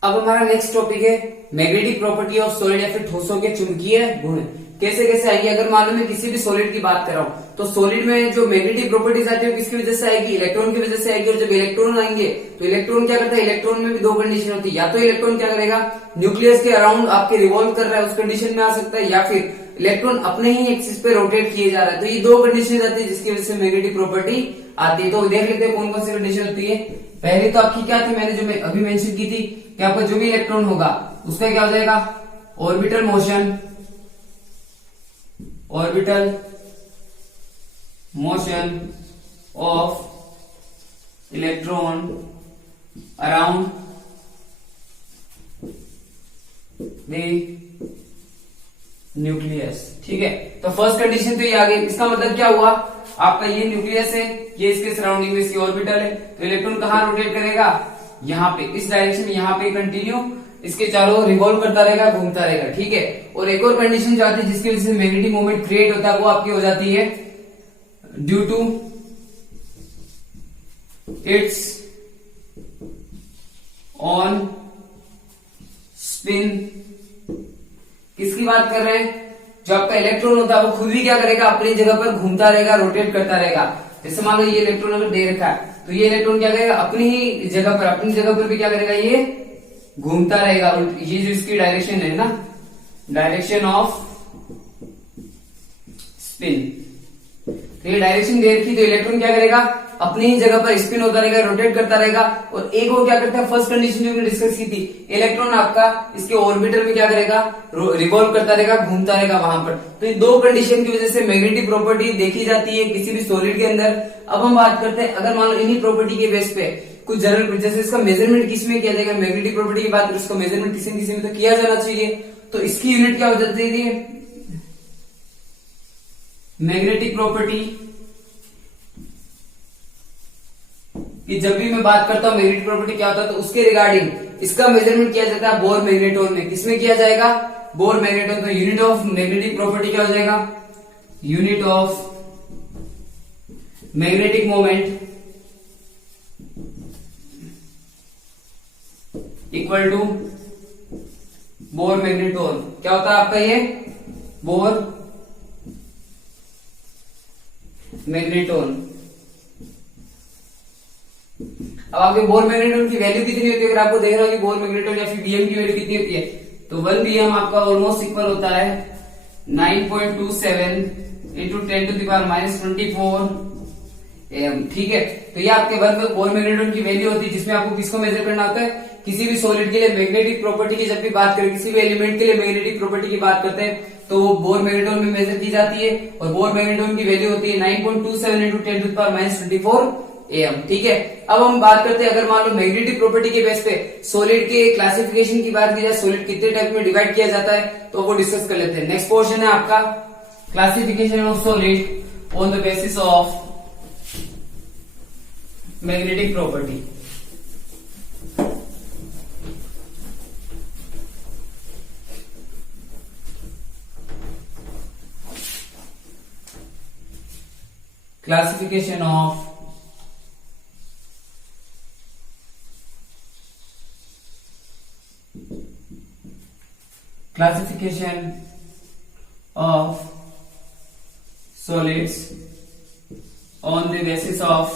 अब हमारा नेक्स्ट टॉपिक है मैग्नेटिक प्रॉपर्टी ऑफ सॉलिड या फिर ठोसों के चुंबकीय गुण। कैसे कैसे आएगी, अगर मालूम है किसी भी सॉलिड की बात कर रहा हूं, तो सॉलिड में जो मैग्नेटिक प्रॉपर्टीज आती है किसकी वजह से आएगी, इलेक्ट्रॉन की वजह से आएगी। और जब इलेक्ट्रॉन आएंगे तो इलेक्ट्रॉन क्या करता है, इलेक्ट्रॉन में भी 2 कंडीशन होती है, या तो इलेक्ट्रॉन क्या करेगा, न्यूक्लियस के अराउंड आपके रिवॉल्व कर रहा है, उस कंडीशन में आ सकता है, या फिर इलेक्ट्रॉन अपने ही एक्सिस पे रोटेट किए जा रहा है। तो ये 2 कंडीशन आती है जिसकी वजह से मैग्नेटिक प्रॉपर्टी आती है। तो देख लेते हैं कौन कौन सी कंडीशन होती है। पहले तो आपकी क्या थी, मैंने जो अभी मेंशन की थी कि आपका जो भी इलेक्ट्रॉन होगा उसका क्या हो जाएगा, orbital motion, orbital motion of electron around the nucleus, ठीक है। तो फर्स्ट कंडीशन तो ये आ गई। इसका मतलब क्या हुआ, आपका ये न्यूक्लियस है, ये इसके सराउंडिंग में इसकी ऑर्बिटल है, तो इलेक्ट्रॉन कहाँ रोटेट करेगा, यहाँ पे, इस डायरेक्शन में, यहाँ पे कंटिन्यू इसके चारों रिवॉल्व करता रहेगा, घूमता रहेगा, ठीक है। और एक और कंडीशन जो आती है जिसकी वजह से मैग्नेटिक मोमेंट क्रिएट होता है, वो आपकी हो जाती है due to its own spin. किसकी बात कर रहे हैं? जो आपका इलेक्ट्रॉन होता है वो खुद भी क्या करेगा, अपनी जगह पर घूमता रहेगा, रोटेट करता रहेगा। जैसे मान लो ये इलेक्ट्रॉन अगर दे रखा है तो ये इलेक्ट्रॉन क्या करेगा, अपनी ही जगह पर, अपनी जगह पर भी क्या करेगा, ये घूमता रहेगा। ये जो इसकी डायरेक्शन है ना, डायरेक्शन ऑफ स्पिन, तो ये डायरेक्शन दे रखी तो इलेक्ट्रॉन क्या करेगा, अपनी ही जगह पर स्पिन होता रहेगा, रोटेट करता रहेगा। और एक वो क्या करता है, फर्स्ट कंडीशन जो हमने डिस्कस की थी, इलेक्ट्रॉन आपका इसके ऑर्बिटर में क्या करेगा, रिवॉल्व करता रहेगा, घूमता रहेगा वहां पर। तो इन दो कंडीशन की वजह से मैग्नेटिक प्रॉपर्टी देखी जाती है किसी भी सॉलिड के अंदर। अब हम बात करते हैं, अगर मान लो इन्हीं प्रॉपर्टी के बेस पे कुछ जनरल, जैसे इसका मेजरमेंट किस में किया जाएगा, मैग्नेटिक प्रॉपर्टी की बात करें, इसका मेजरमेंट किसी न किसी में तो किया जाना चाहिए। तो इसकी यूनिट क्या हो जाती है, मैग्नेटिक प्रॉपर्टी कि जब भी मैं बात करता हूं मैग्नेटिक प्रॉपर्टी क्या होता है, तो उसके रिगार्डिंग इसका मेजरमेंट किया जाता है बोर मैग्नेटोन में। किसमें किया जाएगा, बोर मैग्नेटोन। तो यूनिट ऑफ मैग्नेटिक प्रॉपर्टी क्या हो जाएगा, unit of magnetic moment equal to Bohr magneton. क्या होता है आपका ये, बोर मैग्नेटोन। अब आपके बोर मैग्नेटोन की वैल्यू कितनी होती है, अगर आपको देख रहा हो कि बोर मैग्नेटोन या फिर बीएम की वैल्यू कितनी होती है, तो 1 बीएम आपका ऑलमोस्ट इक्वल होता है 9.27 इंटू 10⁻24 एम। ठीक है, तो ये आपके बोर मैग्नेटोन की वैल्यू होती है, जिसमें आपको किसको मेजर करना होता है, किसी भी सॉलिड के लिए मैग्नेटिक प्रॉपर्टी की जब भी बात करें, किसी भी एलिमेंट के लिए मैग्नेटिक प्रॉपर्टी की बात करते हैं तो वो बोर मैग्नेटोन में मेजर की जाती है। और बोर मैग्नेटोन की वैल्यू होती है 9.27 इंटू 10⁻24 एम। ठीक है, अब हम बात करते हैं, अगर मान लो मैग्नेटिक प्रॉपर्टी के बेस पे सॉलिड के क्लासिफिकेशन की बात की जाए, सॉलिड कितने टाइप में डिवाइड किया जाता है, तो वो डिस्कस कर लेते हैं। नेक्स्ट पोर्शन है आपका classification of solid on the basis of magnetic property. Classification of solids on the basis of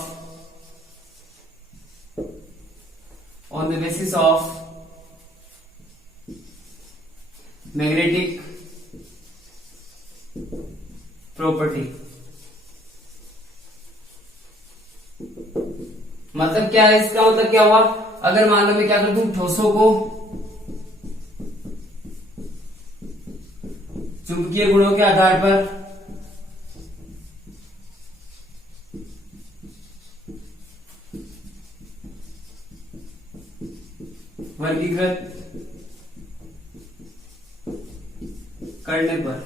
magnetic property। मतलब क्या है, इसका मतलब क्या हुआ, अगर मान लो मैं क्या करता हूं, ठोसों को चुंबकीय गुणों के आधार पर वर्गीकृत करने पर,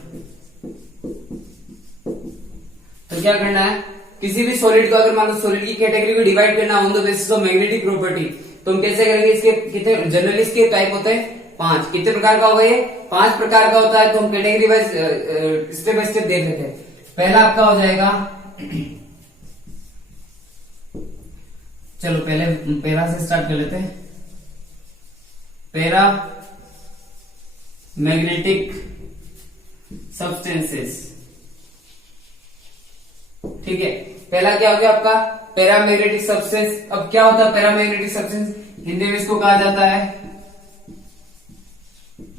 तो क्या करना है, किसी भी सॉलिड को अगर मान लो सॉलिड की कैटेगरी को डिवाइड करना on the basis of magnetic property, तो हम कैसे करेंगे, इसके कितने जनरली इसके टाइप होते हैं 5। कितने प्रकार का होगा ये, 5 प्रकार का होता है। तो हम category wise step by step देख लेते हैं। पहला आपका हो जाएगा, चलो पहले पैरा से स्टार्ट कर लेते हैं। Para magnetic substances. ठीक है, पहला क्या हो गया आपका, पैरामैग्नेटिक सब्सटेंस। अब क्या होता है पैरामैग्नेटिक सब्सटेंस, हिंदी में इसको कहा जाता है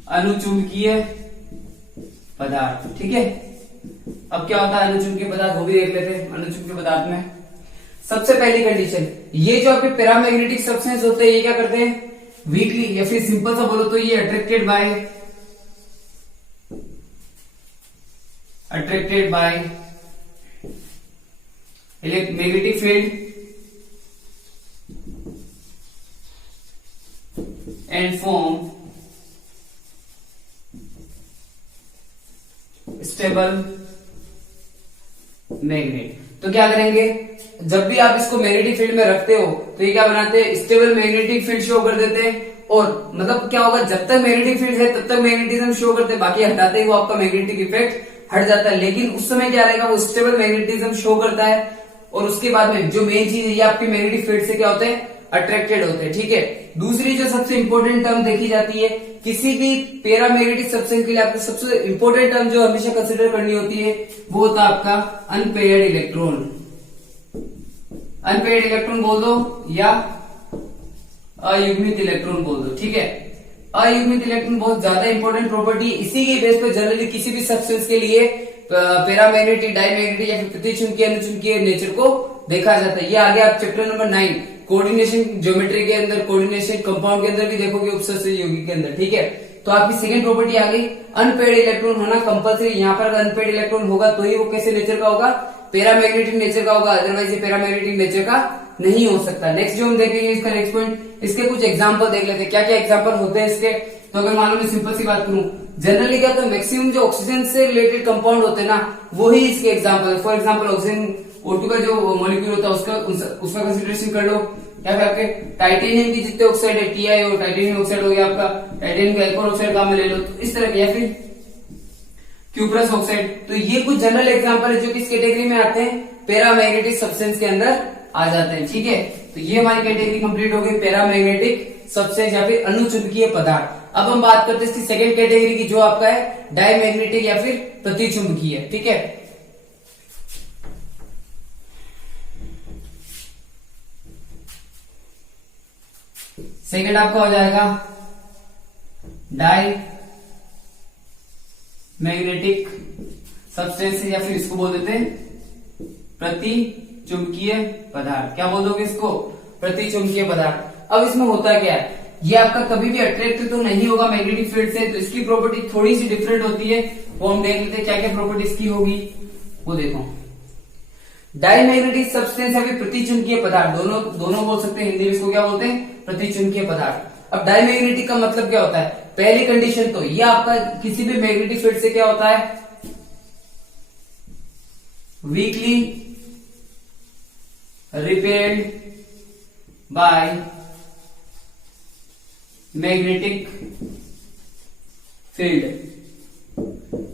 अनुचुंबकीय पदार्थ। ठीक है, अब क्या होता है अनुचुंबकीय पदार्थ, वो भी देख लेते हैं। अनुचुंबकीय पदार्थ में सबसे पहली कंडीशन, ये जो आपके पैरामैग्नेटिक सब्सटेंस होते हैं, ये क्या करते हैं, वीकली, या फिर सिंपल सा बोलो तो ये attracted by magnetic field and form stable magnet. तो क्या करेंगे, जब भी आप इसको मैग्नेटिक फील्ड में रखते हो तो ये क्या बनाते हैं, स्टेबल मैग्नेटिक फील्ड शो कर देते हैं। और मतलब क्या होगा, जब तक मैग्नेटिक फील्ड है तब तक मैग्नेटिज्म शो करते हैं, बाकी हटाते ही वो आपका मैग्नेटिक इफेक्ट हट जाता है। लेकिन उस समय क्या रहेगा, वो स्टेबल मैग्नेटिज्म शो करता है। और उसके बाद में जो मेन चीज है, ये आपकी मैग्नेटिक फील्ड से क्या होते हैं अट्रैक्टेड होते हैं, ठीक है। दूसरी जो सबसे इंपॉर्टेंट टर्म देखी जाती है किसी भी पैरामैग्नेटिक सब्सटेंस के लिए, आपको सबसे इंपॉर्टेंट टर्म जो हमेशा कंसिडर करनी होती है वो होता है आपका अनपेयर्ड इलेक्ट्रॉन। अनपेयर्ड इलेक्ट्रॉन बोल दो या अयुग्मित इलेक्ट्रॉन बोल दो, ठीक है। अयुग्मित इलेक्ट्रॉन बहुत ज्यादा इंपॉर्टेंट प्रॉपर्टी, इसी के बेस पर जनरली किसी भी सब्सटेंस के लिए पैरामैग्नेटिक, डायमैग्नेटिक या फिर प्रतिचुंबकीय अनुचुंबकीय नेचर को देखा जाता है। ये आगे आप चैप्टर नंबर 9 कोऑर्डिनेशन ज्योमेट्री के अंदर, कोऑर्डिनेशन कंपाउंड के अंदर भी देखोगे, उपसर्जक यौगिक के अंदर, ठीक है। तो आपकी सेकंड प्रॉपर्टी आ गई अनपेयर्ड इलेक्ट्रॉन होना कंपलसरी। यहाँ पर अगर अनपेयर्ड इलेक्ट्रॉन होगा तो ही वो कैसे नेचर का होगा, पैरामैग्नेटिक नेचर का होगा, अदरवाइज ये पैरामैग्नेटिक नेचर का नहीं हो सकता। नेक्स्ट जो हम देखेंगे इसका नेक्स्ट पॉइंट, इसके कुछ एग्जांपल देख लेते हैं, क्या क्या एग्जांपल होते हैं इसके। तो अगर मान लो मैं सिंपल सी बात करूं, जनरली क्या होता है मैक्सिमम जो ऑक्सीजन से रिलेटेड कंपाउंड होते हैं ना, वही इसके एग्जांपल है। फॉर एग्जांपल ऑक्सीजन O2 का जो मॉलिक्यूल होता है उसका कंसिडरेशन कर लो, या फिर आपके टाइटेनियम की जितने ऑक्साइड है TiO, टाइटेनियम ऑक्साइड हो गया आपका, टाइटेनियम का एक और ऑक्साइड काम में ले लो, तो इस तरह के, या फिर क्यूप्रस ऑक्साइड। तो ये कुछ जनरल एग्जांपल है जो किस कैटेगरी में आते हैं, पैरामैग्नेटिक सब्सटेंस के अंदर आ जाते हैं, ठीक है। तो ये हमारी कैटेगरी कंप्लीट हो गई पैरामैग्नेटिक सब्सटेंस या फिर अनुचुंबकीय पदार्थ। अब हम बात करते हैं इसकी सेकंड कैटेगरी की, जो आपका है डायमैग्नेटिक या फिर प्रतिचुंबकीय, ठीक है। सेकंड आपका हो जाएगा डायमैग्नेटिक सब्सटेंस या फिर इसको बोल देते हैं प्रतिचुंबकीय पदार्थ। क्या बोल दोगे इसको, प्रतिचुंबकीय पदार्थ। अब इसमें होता क्या है, ये आपका कभी भी अट्रैक्ट तो नहीं होगा मैग्नेटिक फील्ड से, तो इसकी प्रॉपर्टी थोड़ी सी डिफरेंट होती है। वो हम देख लेते हैं क्या क्या प्रॉपर्टी इसकी होगी, वो देखो। डायमैग्नेटिक सब्सटेंस या फिर प्रतिचुंबकीय पदार्थ, दोनों बोल सकते हैं, हिंदी में इसको क्या बोलते हैं, प्रतिचुंबकीय पदार्थ। अब डायमैग्नेटिक का मतलब क्या होता है, पहली कंडीशन तो ये आपका किसी भी मैग्नेटिक फील्ड से क्या होता है, weekly repelled by magnetic field,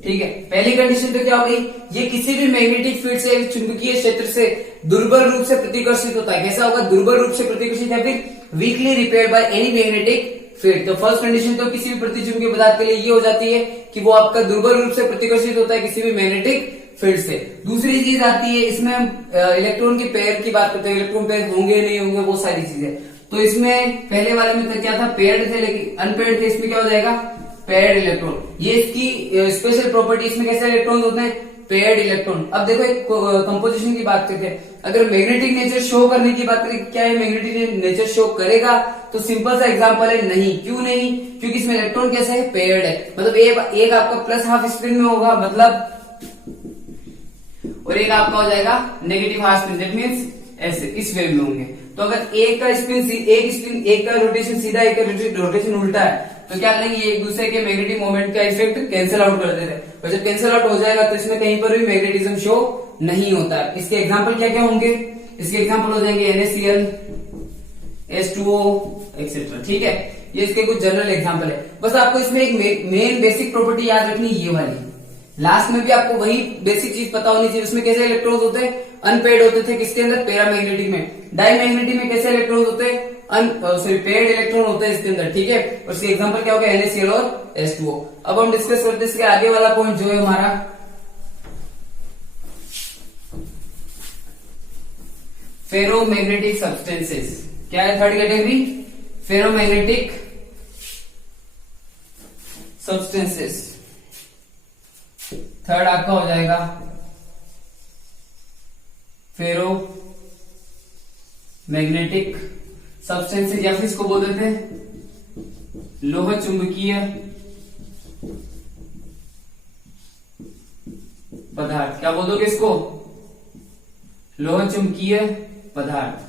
ठीक है। पहली कंडीशन तो क्या हो गई, ये किसी भी मैग्नेटिक फील्ड से, चुंबकीय क्षेत्र से दुर्बल रूप से प्रतिकर्षित होता है। कैसा होगा, दुर्बल रूप से प्रतिकर्षित या फिर weekly repelled by any magnetic field. तो फर्स्ट कंडीशन तो किसी भी प्रतिचुंबकीय पदार्थ के लिए ये हो जाती है कि वो आपका दुर्बल रूप से प्रतिकर्षित होता है किसी भी मैग्नेटिक फील्ड से। दूसरी चीज आती है इसमें हम इलेक्ट्रॉन के पेयर की बात करते हैं, इलेक्ट्रॉन पेयर होंगे नहीं होंगे वो सारी चीजें। तो इसमें पहले वाले में तो क्या था, पेयर्ड थे, लेकिन अनपेयर्ड थे, इसमें क्या हो जाएगा, पेयर्ड इलेक्ट्रॉन। ये इसकी स्पेशल प्रॉपर्टी, इसमें कैसे इलेक्ट्रॉन होते हैं, पेयर्ड इलेक्ट्रॉन। अब देखो एक कंपोजिशन की बात करते हैं, अगर मैग्नेटिक नेचर शो करने की बात करें, क्या ये मैग्नेटिक नेचर शो करेगा, तो सिंपल सा एग्जांपल है नहीं। क्यों नहीं, क्योंकि इसमें इलेक्ट्रॉन कैसे है, पेयर्ड है। मतलब एक आपका प्लस हाफ स्पिन में होगा, मतलब, और एक आपका हो जाएगा negative half spin, that means ऐसे इस वेव में होंगे। तो अगर एक का स्पिन, एक का रोटेशन सीधा, एक का रोटेशन उल्टा है, तो क्या करेंगे, ये एक दूसरे के मैग्नेटिक मोमेंट का इफेक्ट कैंसिल आउट कर देते हैं। और जब कैंसिल आउट हो जाएगा तो इसमें कहीं पर भी मैग्नेटिज्म शो नहीं होता है। इसके एग्जांपल क्या क्या होंगे, इसके एग्जांपल हो जाएंगे NaCl, H2O एक्सेट्रा, ठीक है। ये इसके कुछ जनरल एग्जांपल है। बस आपको इसमें एक मेन बेसिक प्रॉपर्टी याद रखनी, ये वाली। लास्ट में भी आपको वही बेसिक चीज पता होनी चाहिए। उसमें कैसे इलेक्ट्रॉन्स होते हैं, अनपेयर्ड होते थे किसके अंदर, पैरामैग्नेटिक में। डायमैग्नेटिक में कैसे इलेक्ट्रॉन्स होते हैं, पेयर्ड इलेक्ट्रॉन होते हैं इसके अंदर, ठीक है। और इसके एग्जांपल क्या होगा, NaCl और H2O। अब हम डिस्कस करते हैं इसके आगे वाला पॉइंट जो है हमारा फेरोमैग्नेटिक सब्सटेंसेस। क्या है third category, ferromagnetic substances. Third आपका हो जाएगा फेरो मैग्नेटिक सब्सटेंसेस, या फिर इसको बोल देते हैं लोह चुंबकीय पदार्थ। क्या बोल दोगे इसको, लोह चुंबकीय पदार्थ।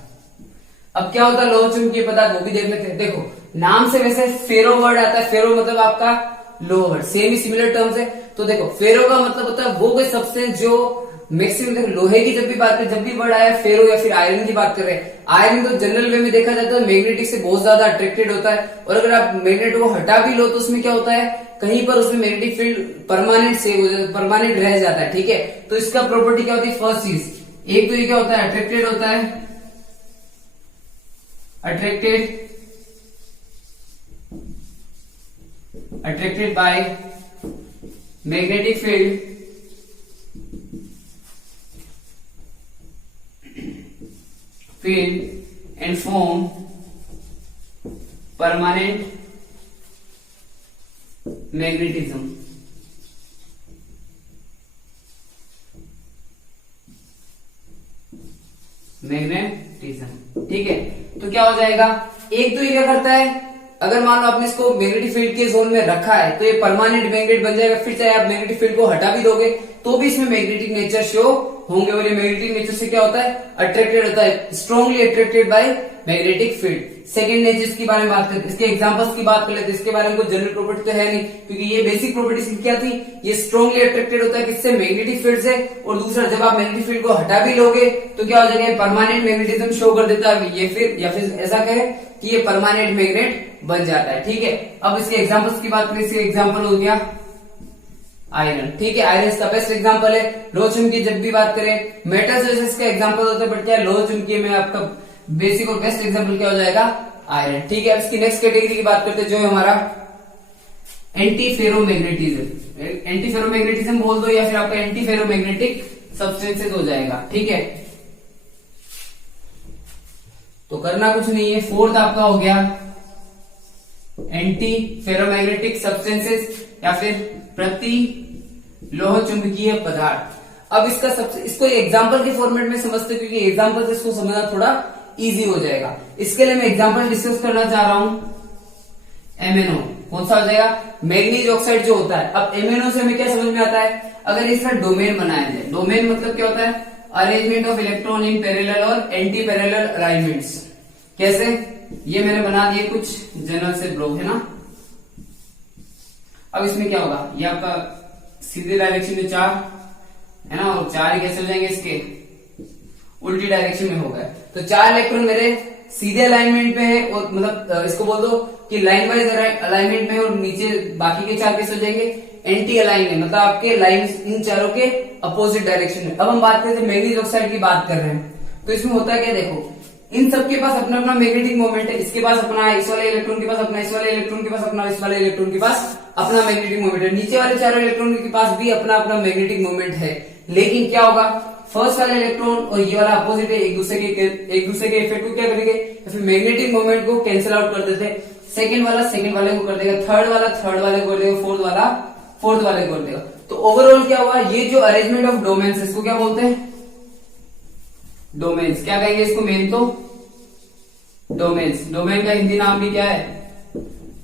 अब क्या होता है लोह चुंबकीय पदार्थ, वो भी देख लेते हैं। देखो नाम से वैसे फेरो वर्ड आता है, फेरो मतलब आपका लोह वर्ड, सेम ही सिमिलर टर्म्स है। तो देखो फेरो का मतलब होता है वो कोई सब्सटेंस जो मैक्सिमम, देखो लोहे की जब भी बात करें, जब भी वर्ड आया फेरो या फिर आयरन की बात कर रहे हैं, आयरन तो जनरल वे में देखा जाता है मैग्नेटिक से बहुत ज्यादा अट्रैक्टेड होता है। और अगर आप मैग्नेट को हटा भी लो तो उसमें क्या होता है, कहीं पर उसमें मैग्नेटिक फील्ड परमानेंट सेव हो जाता है, परमानेंट रह जाता है, ठीक है। तो इसका प्रॉपर्टी क्या होती है, फर्स्ट चीज, एक तो ये क्या होता है, अट्रैक्टेड होता है, attracted by magnetic field and form permanent magnetism. ठीक है, तो क्या हो जाएगा, एक तो ये क्या करता है, अगर मान लो आपने इसको मैग्नेटिक फील्ड के जोन में रखा है तो ये परमानेंट मैग्नेट बन जाएगा। फिर चाहे आप मैग्नेटिक फील्ड को हटा भी दोगे तो भी इसमें मैग्नेटिक नेचर शो होंगे, और ये मैग्नेटिक नेचर से क्या होता है, अट्रैक्टेड होता है, strongly attracted by magnetic field. Second nature के बारे में बात करते हैं, इसके एग्जांपल्स की बात कर लेते हैं। इसके बारे में कोई जनरल प्रॉपर्टी तो है नहीं, क्योंकि ये बेसिक प्रॉपर्टी क्या थी, ये स्ट्रांगली अट्रैक्टेड होता है किससे, मैग्नेटिक फील्ड से। और दूसरा, जब आप मैग्नेटिक फील्ड को हटा भी लोगे तो क्या हो जाएगा, परमानेंट मैग्नेटिज्म शो कर देता है ये, फिर या फिर ऐसा कहे कि ये परमानेंट मैग्नेट बन जाता है। ठीक है, अब इसके एग्जांपल्स की बात करें, इसके एग्जांपल हो गया आयरन। ठीक है, आयरन इसका बेस्ट एग्जांपल है। लोह चुंबकीय जब भी बात करें, मेटल्स जैसे इसका एग्जांपल होता है, बट क्या लोह चुंबकीय में आपका बेसिक और बेस्ट एग्जांपल क्या हो जाएगा, आयरन। ठीक है, अब इसकी नेक्स्ट कैटेगरी की बात करते हैं, जो है हमारा एंटी फेरोमैग्नेटिज्म। एंटी फेरोमैग्नेटिज्म बोल दो या फिर आपका एंटी फेरोमैग्नेटिक सब्सटेंसेस हो जाएगा। ठीक है, तो करना कुछ नहीं है। फोर्थ आपका हो गया एंटी फेरोमैग्नेटिक सब्सटेंसेस या फिर प्रति लोह चुंबकीय पदार्थ। अब इसको एग्जांपल के फॉर्मेट में समझते हैं, क्योंकि एग्जांपल से इसको समझना थोड़ा इजी हो जाएगा। इसके लिए मैं एग्जांपल डिस्कस करना चाह रहा हूं, MnO। कौन सा हो जाएगा, मैग्नीज ऑक्साइड जो होता है। अब MnO से हमें क्या समझ में आता है, अगर इसका डोमेन बनाया जाए, डोमेन मतलब क्या होता है, arrangement of electron in parallel और एंटी पैरेलल अरेंजमेंट्स। कैसे, ये मैंने बना दिए कुछ जनरल से ब्लॉक, है ना। अब इसमें क्या होगा, ये आपका सीधे डायरेक्शन में 4 है ना, और 4 कैसे हो जाएंगे, इसके उल्टी डायरेक्शन में हो गए। तो 4 इलेक्ट्रॉन मेरे सीधे अलाइनमेंट में है, और मतलब इसको बोल दो कि लाइन वाइज अलाइनमेंट में, और नीचे बाकी के 4 कैसे हो जाएंगे, एंटी अलाइन है, मतलब आपके लाइन इन चारों के अपोजिट डायरेक्शन में। अब हम बात करते हैं मैग्नीज ऑक्साइड की बात कर रहे हैं, तो इसमें होता है क्या, देखो इन सबके पास अपना अपना मैग्नेटिक मोमेंट है। इसके पास अपना है, इस वाले इलेक्ट्रॉन के पास अपना, इस वाले इलेक्ट्रॉन के पास अपना, इस वाले इलेक्ट्रॉन के पास अपना मैग्नेटिक मोमेंट है। नीचे वाले चारों इलेक्ट्रॉन के पास भी अपना अपना मैग्नेटिक मोमेंट है। लेकिन क्या होगा, फर्स्ट वाला इलेक्ट्रॉन और ये वाला अपोजिट है, एक दूसरे के इफेक्ट को क्या करेंगे, या फिर मैग्नेटिक मोमेंट को कैंसिल आउट कर देते हैं। सेकंड वाले को कर देगा, थर्ड वाले को कर देगा, फोर्थ वाले को कर देगा। तो ओवरऑल क्या हुआ, ये जो अरेंजमेंट ऑफ डोमेन्स, इसको क्या बोलते हैं, डोमेन्स। क्या कहेंगे इसको, मेन तो डोमेन्स। डोमेन का हिंदी नाम भी क्या है,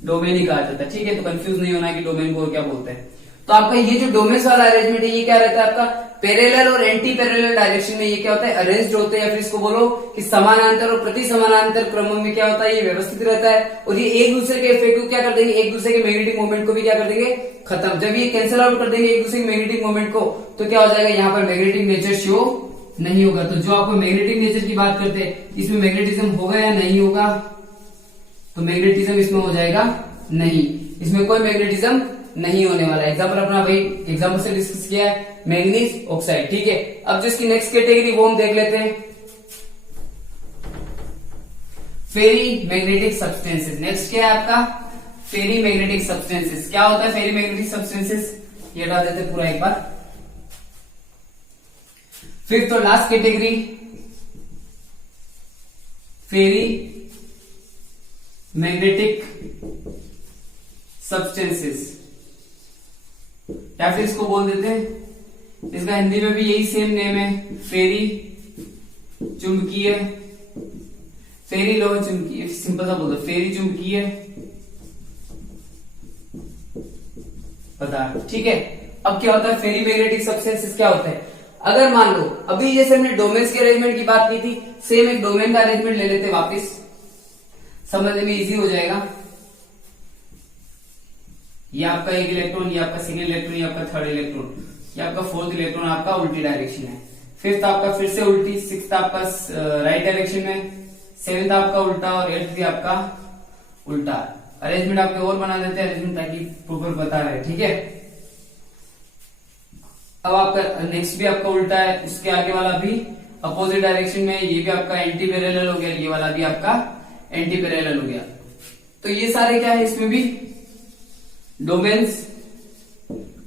डोमेन ही कहा जाता है। ठीक है, तो कंफ्यूज नहीं होना कि डोमेन को क्या बोलते हैं। तो आपका ये जो डोमेन्स वाला अरेंजमेंट है, ये क्या रहता है आपका, पैरेलल और एंटी पैरेलल डायरेक्शन में ये क्या होता है, अरेंज्ड होते हैं, या फिर इसको बोलो कि समानांतर और प्रति समानांतर क्रमों में क्या होता है, ये व्यवस्थित रहता है। और ये एक दूसरे के इफेक्ट को क्या कर देंगे, एक दूसरे के मैग्नेटिक मोमेंट को भी क्या कर देंगे, खत्म। जब ये कैंसिल आउट कर देंगे एक दूसरे के मैग्नेटिक मोमेंट को, तो क्या हो जाएगा, यहाँ पर मैग्नेटिक नेचर शो नहीं होगा। तो जो आपको मैग्नेटिक नेचर की बात करते हैं, इसमें मैग्नेटिज्म होगा या नहीं होगा, तो मैग्नेटिज्म इसमें हो जाएगा नहीं, इसमें कोई मैग्नेटिज्म नहीं होने वाला है। एग्जाम्पल अपना भाई एग्जाम्पल से डिस्कस किया है, मैग्नीज ऑक्साइड। ठीक है, अब जो इसकी नेक्स्ट कैटेगरी वो हम देख लेते हैं, फेरी मैग्नेटिक सब्सटेंसेस। नेक्स्ट क्या है आपका, फेरी मैग्नेटिक सब्सटेंसेस। क्या होता है फेरी मैग्नेटिक सब्सटेंसेस, ये हटा देते पूरा एक बार। फिफ्थ और लास्ट कैटेगरी, फेरी मैग्नेटिक सब्सटेंसेस, या फिर इसको बोल देते हैं, इसका हिंदी में भी यही सेम नेम है, फेरी चुंबकीय, फेरी लोह चुंबकीय, सिंपल सा बोल दो, फेरी चुंबकीय पदार्थ। ठीक है, अब क्या होता है फेरी मैग्नेटिक सब्सटेंसेस, क्या होता है, अगर मान लो अभी जैसे हमने डोमेन्स के अरेंजमेंट की बात की थी, सेम एक डोमेन का अरेंजमेंट ले लेते वापस, समझने में इजी हो जाएगा। ये आपका एक इलेक्ट्रॉन, ये आपका सेकेंड इलेक्ट्रॉन, ये आपका थर्ड इलेक्ट्रॉन, ये आपका फोर्थ इलेक्ट्रॉन आपका उल्टी डायरेक्शन है, फिफ्थ आपका फिर से उल्टी, सिक्स्थ आपका राइट डायरेक्शन में, सेवेंथ आपका उल्टा, और एट्थ भी आपका उल्टा। अरेंजमेंट आपके और बना देते हैं अरेंजमेंट, ताकि प्रॉपर बता रहे। ठीक है, अब आपका नेक्स्ट भी आपका उल्टा है, उसके आगे वाला भी अपोजिट डायरेक्शन में, ये भी आपका एंटी पैरेलल हो गया, ये वाला भी आपका एंटी पैरेलल हो गया। तो ये सारे क्या है इसमें भी डोमेन्स,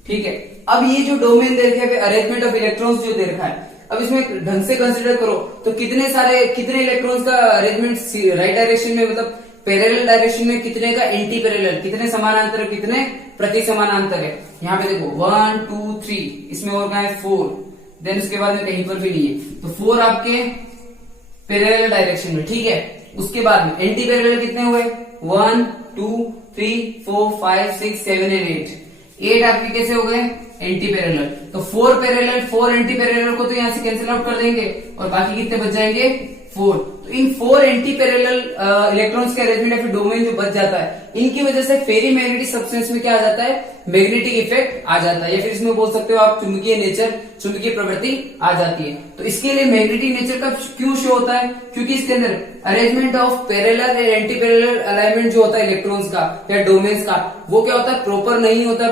ठीक है। अब ये जो डोमेन दे रखे हैं अरेंजमेंट ऑफ इलेक्ट्रॉन्स जो दे रखा है, अब इसमें ढंग से कंसीडर करो तो कितने इलेक्ट्रॉन्स का अरेंजमेंट राइट डायरेक्शन में, मतलब पैरेलल डायरेक्शन में, कितने का एंटी पैरेलल, कितने समानांतर, कितने प्रति समानांतर है। यहाँ पे देखो 1 2 3, इसमें और क्या है 4, देन उसके बाद में कहीं पर भी नहीं है, तो 4 आपके पैरेलल डायरेक्शन में, ठीक है। उसके बाद में एंटी पैरेलल कितने हुए 1 2 3 4 5 6 7 एंड 8 आपके कैसे हो गए एंटी पैरेलल। तो 4 एंटी पैरेलल को तो यहां से कैंसिल आउट कर देंगे और बाकी कितने बच जाएंगे 4। तो इन 4 एंटी पैरेलल इलेक्ट्रॉन्स के अरेंजमेंट या फिर डोमेन जो बच जाता है, इनकी वजह से फेरी मैग्नेटिक सब्सटेंस में क्या आ जाता है, मैग्नेटिक इफेक्ट आ जाता है, या फिर इसमें बोल सकते हो आप चुंबकीय नेचर, चुंबकीय प्रवृत्ति आ जाती है। तो इसके लिए मैग्नेटिक नेचर का क्यों शो होता है, क्योंकि इसके अंदर arrangement of parallel and anti parallel alignment जो होता है इलेक्ट्रॉन्स का या डोमेन्स का, वो क्या होता है प्रॉपर नहीं होता,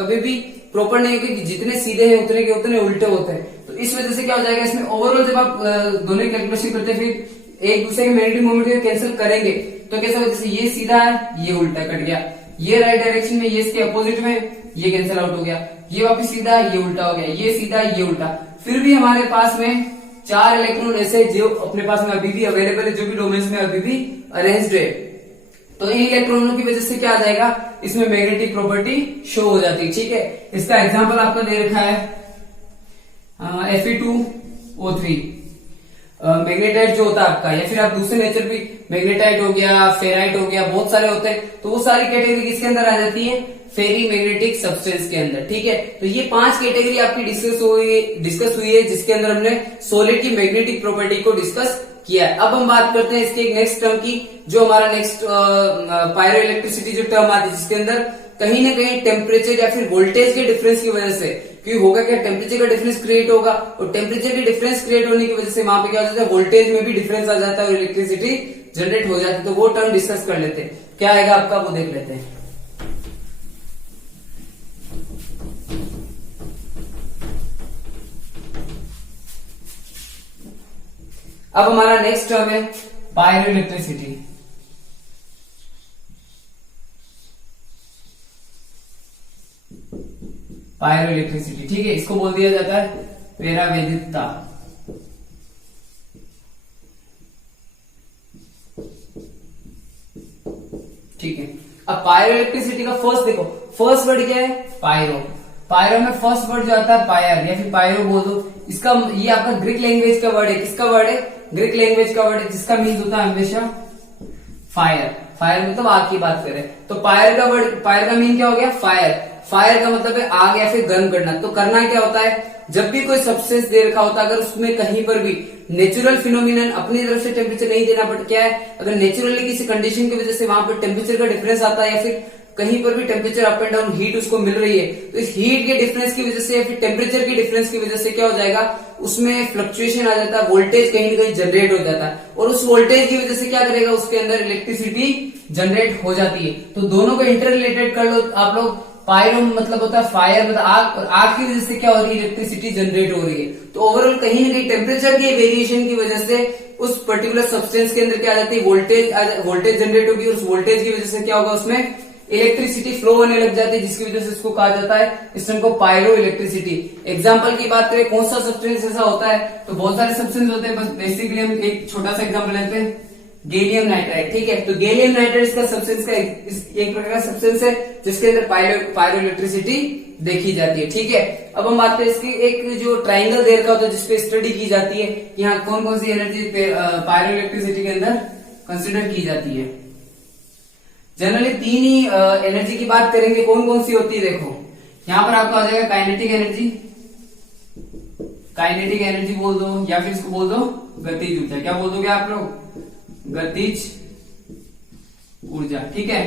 कभी भी प्रॉपर नहीं होगी, जितने सीधे हैं उतने के उतने उल्टे होते हैं। तो इस वजह से क्या हो जाएगा इसमें ओवरऑल, जब आप दोनों कैलकुलेशन करते फिर एक दूसरे के मैग्नेटिक मोमेंट को कैंसिल करेंगे तो कैसा होगा, जैसे ये सीधा है ये उल्टा कट गया, ये राइट डायरेक्शन में, ये इसके अपोजिट में, ये कैंसिल आउट हो गया, ये वापस सीधा है ये उल्टा हो गया, ये सीधा ये उल्टा। फिर भी हमारे पास में 4 इलेक्ट्रॉन ऐसे जो अपने पास में अभी भी अवेलेबल है, जो भी डोमेन्स में अभी भी अरेंज्ड है। तो इन इलेक्ट्रॉनों की वजह से क्या आ जाएगा, इसमें मैग्नेटिक प्रॉपर्टी शो हो जाती है, ठीक है। इसका एग्जांपल आपका दे रखा है Fe2O3 मैग्नेटाइट जो होता है आपका, या फिर आप दूसरे नेचर भी, मैग्नेटाइट हो गया, फेराइट हो गया, बहुत सारे होते हैं। तो वो सारी कैटेगरी किसके अंदर आ जाती है, फेरी मैग्नेटिक सब्सटेंस के अंदर, ठीक है। तो ये 5 कैटेगरी आपकी डिस्कस हुई है, जिसके अंदर हमने सॉलिड की मैग्नेटिक प्रॉपर्टी को डिस्कस किया है। अब हम बात करते हैं इसके एक नेक्स्ट टर्म की, जो हमारा नेक्स्ट पायरो इलेक्ट्रिसिटी जो टर्म आती है, जिसके अंदर कहीं ना कहीं टेम्परेचर या फिर वोल्टेज के डिफरेंस की वजह से, क्योंकि होगा क्या, टेम्परेचर का डिफरेंस क्रिएट होगा, और टेम्परेचर के डिफरेंस क्रिएट होने की वजह से वहां पे क्या हो जाता है, वोल्टेज में भी डिफरेंस आ जाता है और इलेक्ट्रिसिटी जनरेट हो जाती है। तो वो टर्म डिस्कस कर लेते हैं, क्या आएगा आपका वो देख लेते हैं। अब हमारा नेक्स्ट टर्म है पायरो इलेक्ट्रिसिटी। पायरो इलेक्ट्रिसिटी, ठीक है, इसको बोल दिया जाता है परावैद्युतता। ठीक है, अब पायरो इलेक्ट्रिसिटी का फर्स्ट देखो, फर्स्ट वर्ड क्या है पायरो। पायरो में फर्स्ट वर्ड जो आता है पायर या फिर पायरो बोल दो, इसका ये आपका ग्रीक लैंग्वेज का वर्ड है। किसका वर्ड है, ग्रीक लैंग्वेज का वर्ड है, जिसका मीन्स होता है हमेशा फायर। फायर मतलब आग की बात करें तो पायर का वर्ड, पायर का मीन क्या हो गया फायर। फायर का मतलब है आग या फिर गर्म करना। तो करना क्या होता है, जब भी कोई सब्सटेंस दे रखा होता है, अगर उसमें कहीं पर भी नेचुरल फिनोमिनन अपनी तरफ से टेम्परेचर नहीं देना, बट क्या है, अगर नेचुरली किसी कंडीशन की वजह से वहां पर टेम्परेचर का डिफरेंस आता है, या फिर कहीं पर भी temperature up and down heat उसको मिल रही है, तो इस हीट के डिफरेंस की वजह से या फिर टेम्परेचर के डिफरेंस की वजह से क्या हो जाएगा, उसमें फ्लक्चुएशन आ जाता है, वोल्टेज कहीं ना कहीं जनरेट हो जाता है, और उस वोल्टेज की वजह से क्या करेगा, उसके अंदर इलेक्ट्रिसिटी जनरेट हो जाती है। तो दोनों को इंटर रिलेटेड कर लो आप लोग। पायरो मतलब होता है फायर, मतलब आग, और आग की वजह से क्या हो रही है, इलेक्ट्रिसिटी जनरेट हो रही है। तो ओवरऑल कहीं ना कहीं टेम्परेचर के वेरिएशन की वजह से उस पर्टिकुलर सब्सटेंस के अंदर क्या आ जाती है, वोल्टेज जनरेट होगी, और उस वोल्टेज की वजह से क्या होगा, उसमें इलेक्ट्रिसिटी फ्लो होने लग जाती है, जिसकी वजह से इसको कहा जाता है, इस टर्म को पायरो इलेक्ट्रिसिटी। एग्जांपल की बात करें कौन सा सब्सटेंस ऐसा होता है, तो बहुत सारे सब्सटेंस होते हैं, बस बेसिकली हम एक छोटा सा एग्जांपल लेते हैं, गैलियम नाइट्राइड। ठीक है, तो गैलियम नाइट्राइड इसका सब्सटेंस का एक प्रकार का सब्सटेंस है जिसके अंदर पायरो इलेक्ट्रिसिटी देखी जाती है। ठीक है, अब हम बात करें इसकी एक जो ट्राइंगल दे रखा होता है जिसपे स्टडी की जाती है कि यहाँ कौन कौन सी एनर्जी पायरो इलेक्ट्रिसिटी के अंदर कंसिडर की जाती है। जनरली 3 ही एनर्जी की बात करेंगे, कौन कौन सी होती है देखो, यहाँ पर आपको आ जाएगा काइनेटिक एनर्जी, काइनेटिक एनर्जी बोल दो, या फिर इसको बोल दो गतिज ऊर्जा। क्या बोल दोगे आप लोग, गतिज ऊर्जा। ठीक है,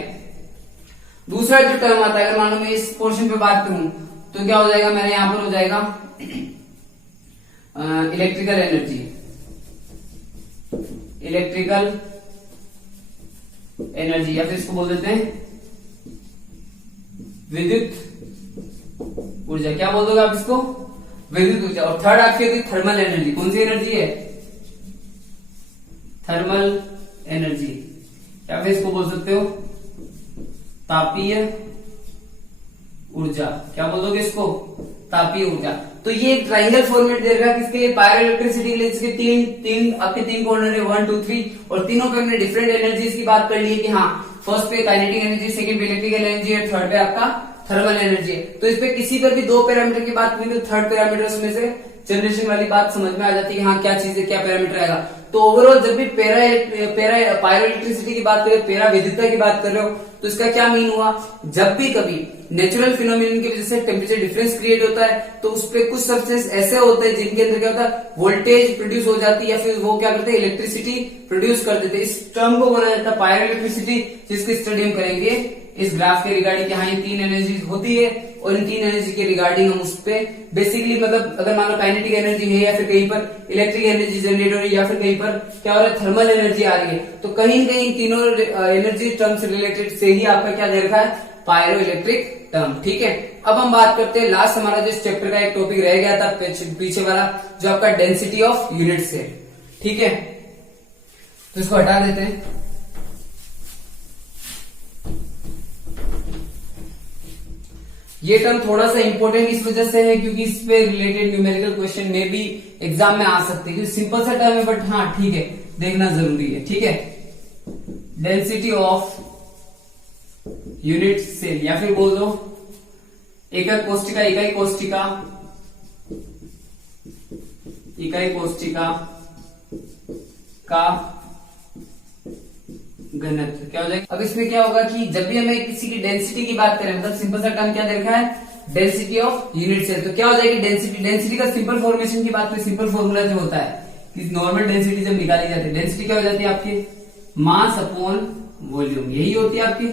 दूसरा जो टर्म आता है, अगर मान लो मैं इस पोर्शन पे बात करूं तो क्या हो जाएगा, मेरे यहां पर हो जाएगा इलेक्ट्रिकल एनर्जी, इलेक्ट्रिकल एनर्जी, या फिर इसको बोल देते हैं विद्युत ऊर्जा। क्या बोल दोगे आप इसको, विद्युत ऊर्जा। और थर्ड आपकी होती है थर्मल एनर्जी। कौन सी एनर्जी है, थर्मल एनर्जी। या फिर इसको बोल सकते हो तापीय ऊर्जा। क्या बोल दोगे इसको? तापीय ऊर्जा। तो ये एक ट्रायंगल फॉर्मेट दे रखा है किसके लिए? पायरो इलेक्ट्रिसिटी के लिए। इसके तीन कॉर्नर है 1 2 3 और तीनों पे हमने डिफरेंट एनर्जीज की बात कर ली है कि हाँ फर्स्ट पे काइनेटिक एनर्जी, सेकंड पे इलेक्ट्रिकल एनर्जी और थर्ड पे आपका थर्मल एनर्जी है। तो इस पे किसी पर भी दो पैरामीटर की बात करें तो थर्ड पैरामीटर में से जनरेशन वाली बात समझ में आ जाती है कि हाँ क्या चीज है, क्या पैरामीटर आएगा। तो ओवरऑल जब भी पायरो इलेक्ट्रिसिटी की बात करें, पैरा विद्युतता की बात कर रहे हो, तो इसका क्या मीन हुआ? जब भी कभी नेचुरल फिनोमिनन की वजह से टेम्परेचर डिफरेंस क्रिएट होता है तो उस पे कुछ सब्सटेंस ऐसे होते हैं जिनके अंदर क्या होता है, वोल्टेज प्रोड्यूस हो जाती है या फिर वो क्या करते हैं, इलेक्ट्रिसिटी प्रोड्यूस कर देते हैं। इस टर्म को बोला जाता है पायरो इलेक्ट्रिसिटी, जिसकी स्टडी हम करेंगे इस ग्राफ के रिगार्डिंग। यहाँ ये तीन एनर्जी होती है और इन तीन एनर्जी के रिगार्डिंग हम उस पे बेसिकली मतलब अगर मान लो काइनेटिक एनर्जी है या फिर कहीं पर इलेक्ट्रिक एनर्जी जनरेट हो रही है या फिर कहीं पर क्या हो रहा है, थर्मल एनर्जी आ रही है, तो कहीं न कहीं तीनों एनर्जी टर्म से रिलेटेड से ही आपका क्या दे रखा है, पायरो इलेक्ट्रिक टर्म। ठीक है, अब हम बात करते हैं लास्ट हमारा जो इस चैप्टर का एक टॉपिक रह गया था पीछे वाला, जो आपका डेंसिटी ऑफ यूनिट सेल। ठीक है, तो इसको हटा देते हैं। ये टर्म थोड़ा सा इंपॉर्टेंट इस वजह से है क्योंकि इस पे रिलेटेड न्यूमेरिकल क्वेश्चन में भी एग्जाम में आ सकते हैं, क्योंकि सिंपल सा टर्म है बट हाँ ठीक है देखना जरूरी है। ठीक है, डेंसिटी ऑफ यूनिट सेल या फिर बोल दो एकक कोष्टिका, इकाई कोष्टिका, इकाई कोष्टिका का घनत्व क्या हो जाएगा। अब इसमें क्या होगा कि जब भी हमें किसी की डेंसिटी की बात करें, मतलब सिंपल सा टर्म क्या दे रखा है, डेंसिटी ऑफ यूनिट सेल, तो क्या हो जाएगी डेंसिटी। डेंसिटी का सिंपल फॉर्मेशन की बात करें, सिंपल फॉर्मूला जो होता है कि नॉर्मल डेंसिटी जब निकाली जाती है, डेंसिटी क्या हो जाती है आपकी, मास अपॉन वॉल्यूम, यही होती है आपकी।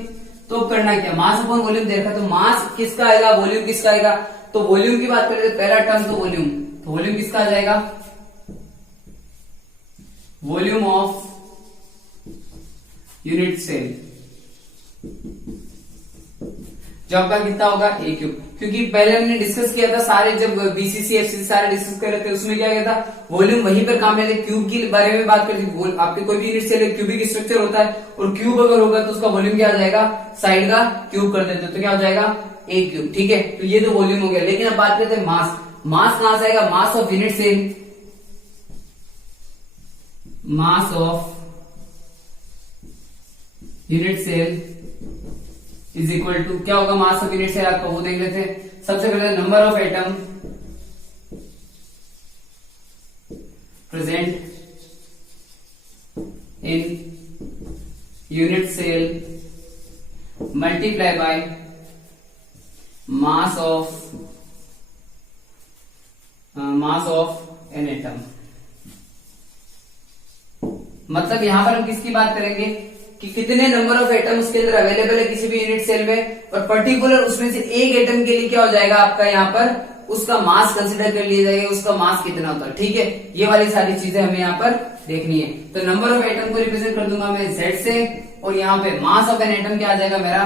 तो करना क्या, मास अपॉन वॉल्यूम दे रखा, तो मास किसका आएगा, वॉल्यूम किसका आएगा। तो वॉल्यूम की बात करें तो पहला टर्म तो वॉल्यूम, तो वॉल्यूम किसका आ जाएगा, वॉल्यूम ऑफ यूनिट सेल, जो आपका कितना होगा ए क्यूब। क्योंकि पहले हमने डिस्कस किया था सारे, जब बीसीसी एफसीसी सारे डिस्कस कर रहे थे, उसमें क्या किया था, वॉल्यूम वहीं पर काम में थे, क्यूब के बारे में बात करते थे। आपके कोई भी यूनिट सेल क्यूबिक स्ट्रक्चर होता है और क्यूब अगर होगा तो उसका वॉल्यूम क्या आ जाएगा, साइड का क्यूब कर देते, तो क्या हो जाएगा ए क्यूब। ठीक है, तो ये तो वॉल्यूम हो गया। लेकिन अब बात करते हैं मास। मास कहां से आएगा, mass of unit cell, mass of unit cell is equal to क्या होगा, मास ऑफ यूनिट सेल आपको वो देख लेते हैं। सबसे पहले number of atom present in unit cell multiply by mass of an atom. मतलब यहां पर हम किसकी बात करेंगे कि कितने नंबर ऑफ एटम उसके अंदर अवेलेबल है किसी भी यूनिट सेल में, और पर्टिकुलर उसमें से एक एटम के लिए क्या हो जाएगा आपका, यहाँ पर उसका मास कंसीडर कर लिया जाएगा, उसका मास कितना होता है। ठीक है, ये वाली सारी चीजें हमें यहाँ पर देखनी है। तो नंबर ऑफ एटम को रिप्रेजेंट कर दूंगा मैं Z से, और यहाँ पे मास ऑफ एन एटम क्या आ जाएगा मेरा,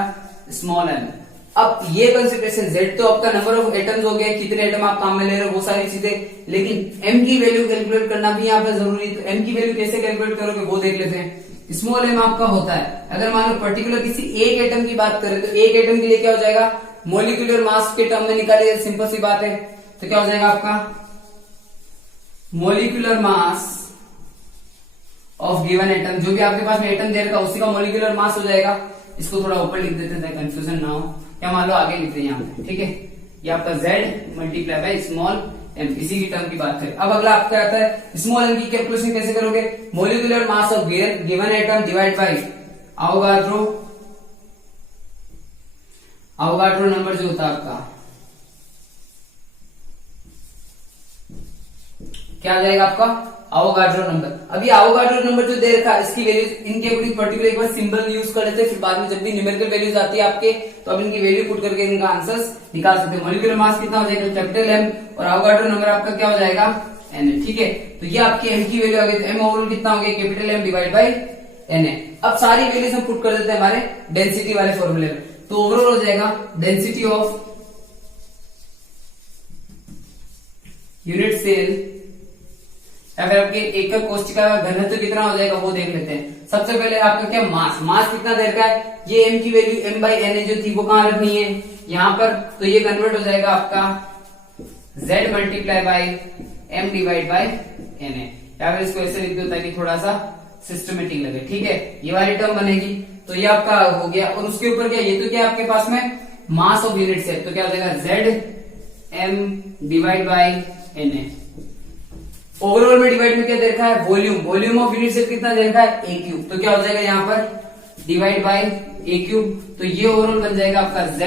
स्मॉल m। अब ये कंसिडरेशन Z तो आपका नंबर ऑफ एटम्स हो गया, कितने एटम आप काम में ले रहे हो वो सारी चीजें, लेकिन m की वैल्यू कैलकुलेट करना भी यहाँ पर जरूरी है। तो m की वैल्यू कैसे कैलकुलेट करोगे वो देख लेते हैं। स्मॉल m आपका होता है, अगर मान लो पर्टिकुलर किसी एक एटम की बात करें तो एक एटम के लिए क्या हो जाएगा, मोलिकुलर मास के टर्म में निकालिए, सिंपल सी बात है। तो क्या हो जाएगा आपका molecular mass of given atom, जो भी आपके पास में एटम दे रखा उसी का मोलिकुलर मास हो जाएगा। इसको थोड़ा ऊपर लिख देते थे कंफ्यूजन ना हो, या मान लो आगे लिखते हैं यहाँ पे। ठीक है, ये आपका Z multiply by small m, इसी की टर्म की बात करें। अब अगला आपका आता है स्मॉल m की कैलकुलेशन कैसे करोगे, molecular mass of given atom divide by Avogadro number जो होता है आपका, क्या आ जाएगा आपका अवोगाड्रो नंबर। अभी अवोगाड्रो नंबर जो दे रखा है इसकी वैल्यू इनके अकॉर्डिंग पर्टिकुलर एक बार सिंबल यूज कर लेते हैं, फिर बाद में जब भी न्यूमेरिकल वैल्यूज आती है आपके तो आप इनकी वैल्यू पुट करके इनका आंसर्स निकाल सकते हैं। मोलिकुलर मास कितना हो जाएगा, कैपिटल M, और अवोगाड्रो नंबर आपका क्या हो जाएगा Na। ठीक है, तो ये आपकी M की वैल्यू आ गई, M ओवरऑल कितना हो गया, capital M divide by Na। अब सारी वैल्यूज हम पुट कर देते हैं हमारे डेंसिटी वाले फॉर्मूले में, तो ओवरऑल हो जाएगा डेंसिटी ऑफ यूनिट सेल या फिर आपके एकक कोशिका का घनत्व कितना हो जाएगा वो देख लेते हैं। सबसे पहले आपका क्या मास कितना देर का है, ये m की वैल्यू m/na जो थी वो कहाँ रखनी है यहाँ पर, तो ये कन्वर्ट हो जाएगा आपका z multiply by m divide by na, या फिर इसको ऐसे लिख दो ताकि थोड़ा सा सिस्टमेटिक लगे। ठीक है, ये वाली टर्म बनेगी, तो ये आपका हो गया। और उसके ऊपर क्या, ये तो क्या आपके पास में मास ऑफ यूनिट्स है, तो क्या हो जाएगा z m divide by na। Overall में डिवाइड में क्या दे रखा है, वॉल्यूम ऑफ यूनिट सेल कितना दे रखा है a क्यूब, तो क्या हो जाएगा यहाँ पर डिवाइड बाई a क्यूब, तो ये ओवरऑल बन जाएगा आपका z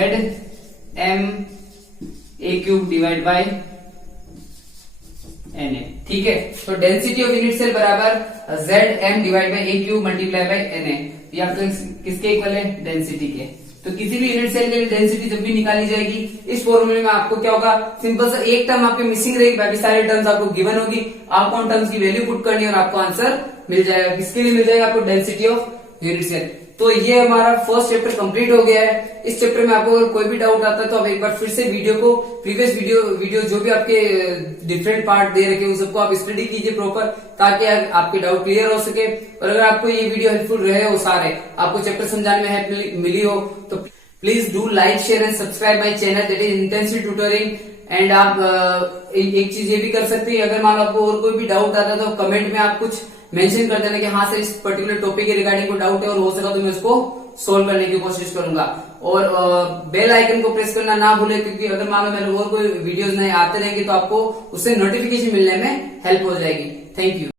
m a cube divide by na। ठीक है, तो डेंसिटी ऑफ यूनिट सेल बराबर z m divide by a cube multiply by na, ये आपको किसके इक्वल है, डेंसिटी के। तो किसी भी यूनिट सेल के लिए डेंसिटी जब भी निकाली जाएगी इस फॉर्मूले में आपको क्या होगा, सिंपल सा एक टर्म आपके मिसिंग रहेगी, बाकी सारे टर्म्स आपको गिवन होगी, आपको उन टर्म्स की वैल्यू पुट करनी है और आपको आंसर मिल जाएगा। किसके लिए मिल जाएगा, आपको डेंसिटी ऑफ यूनिट सेल। तो ये हमारा फर्स्ट चैप्टर कंप्लीट हो गया है। इस चैप्टर में आपको अगर कोई भी डाउट आता है तो आप एक बार फिर से प्रीवियस वीडियो जो भी आपके डिफरेंट पार्ट दे रखे हैं उन सबको आप स्टडी कीजिए प्रॉपर, ताकि आपके डाउट क्लियर हो सके। और अगर आपको ये वीडियो हेल्पफुल रहे हो, सारे आपको चैप्टर समझाने में हेल्प मिली हो, तो please do like share and subscribe my channel that is intensive tutoring. And आप एक चीज ये भी कर सकते हैं, अगर मान लो आपको और कोई भी डाउट आता है तो कमेंट में आप कुछ मेंशन कर देना कि हाँ सर इस पर्टिकुलर टॉपिक के रिगार्डिंग को डाउट है, और हो सका तो मैं उसको सोल्व करने की कोशिश करूंगा। और बेल आइकन को प्रेस करना ना भूले, क्योंकि अगर मान लो मेरे और कोई वीडियोस नए आते रहेंगे तो आपको उससे नोटिफिकेशन मिलने में हेल्प हो जाएगी। Thank you.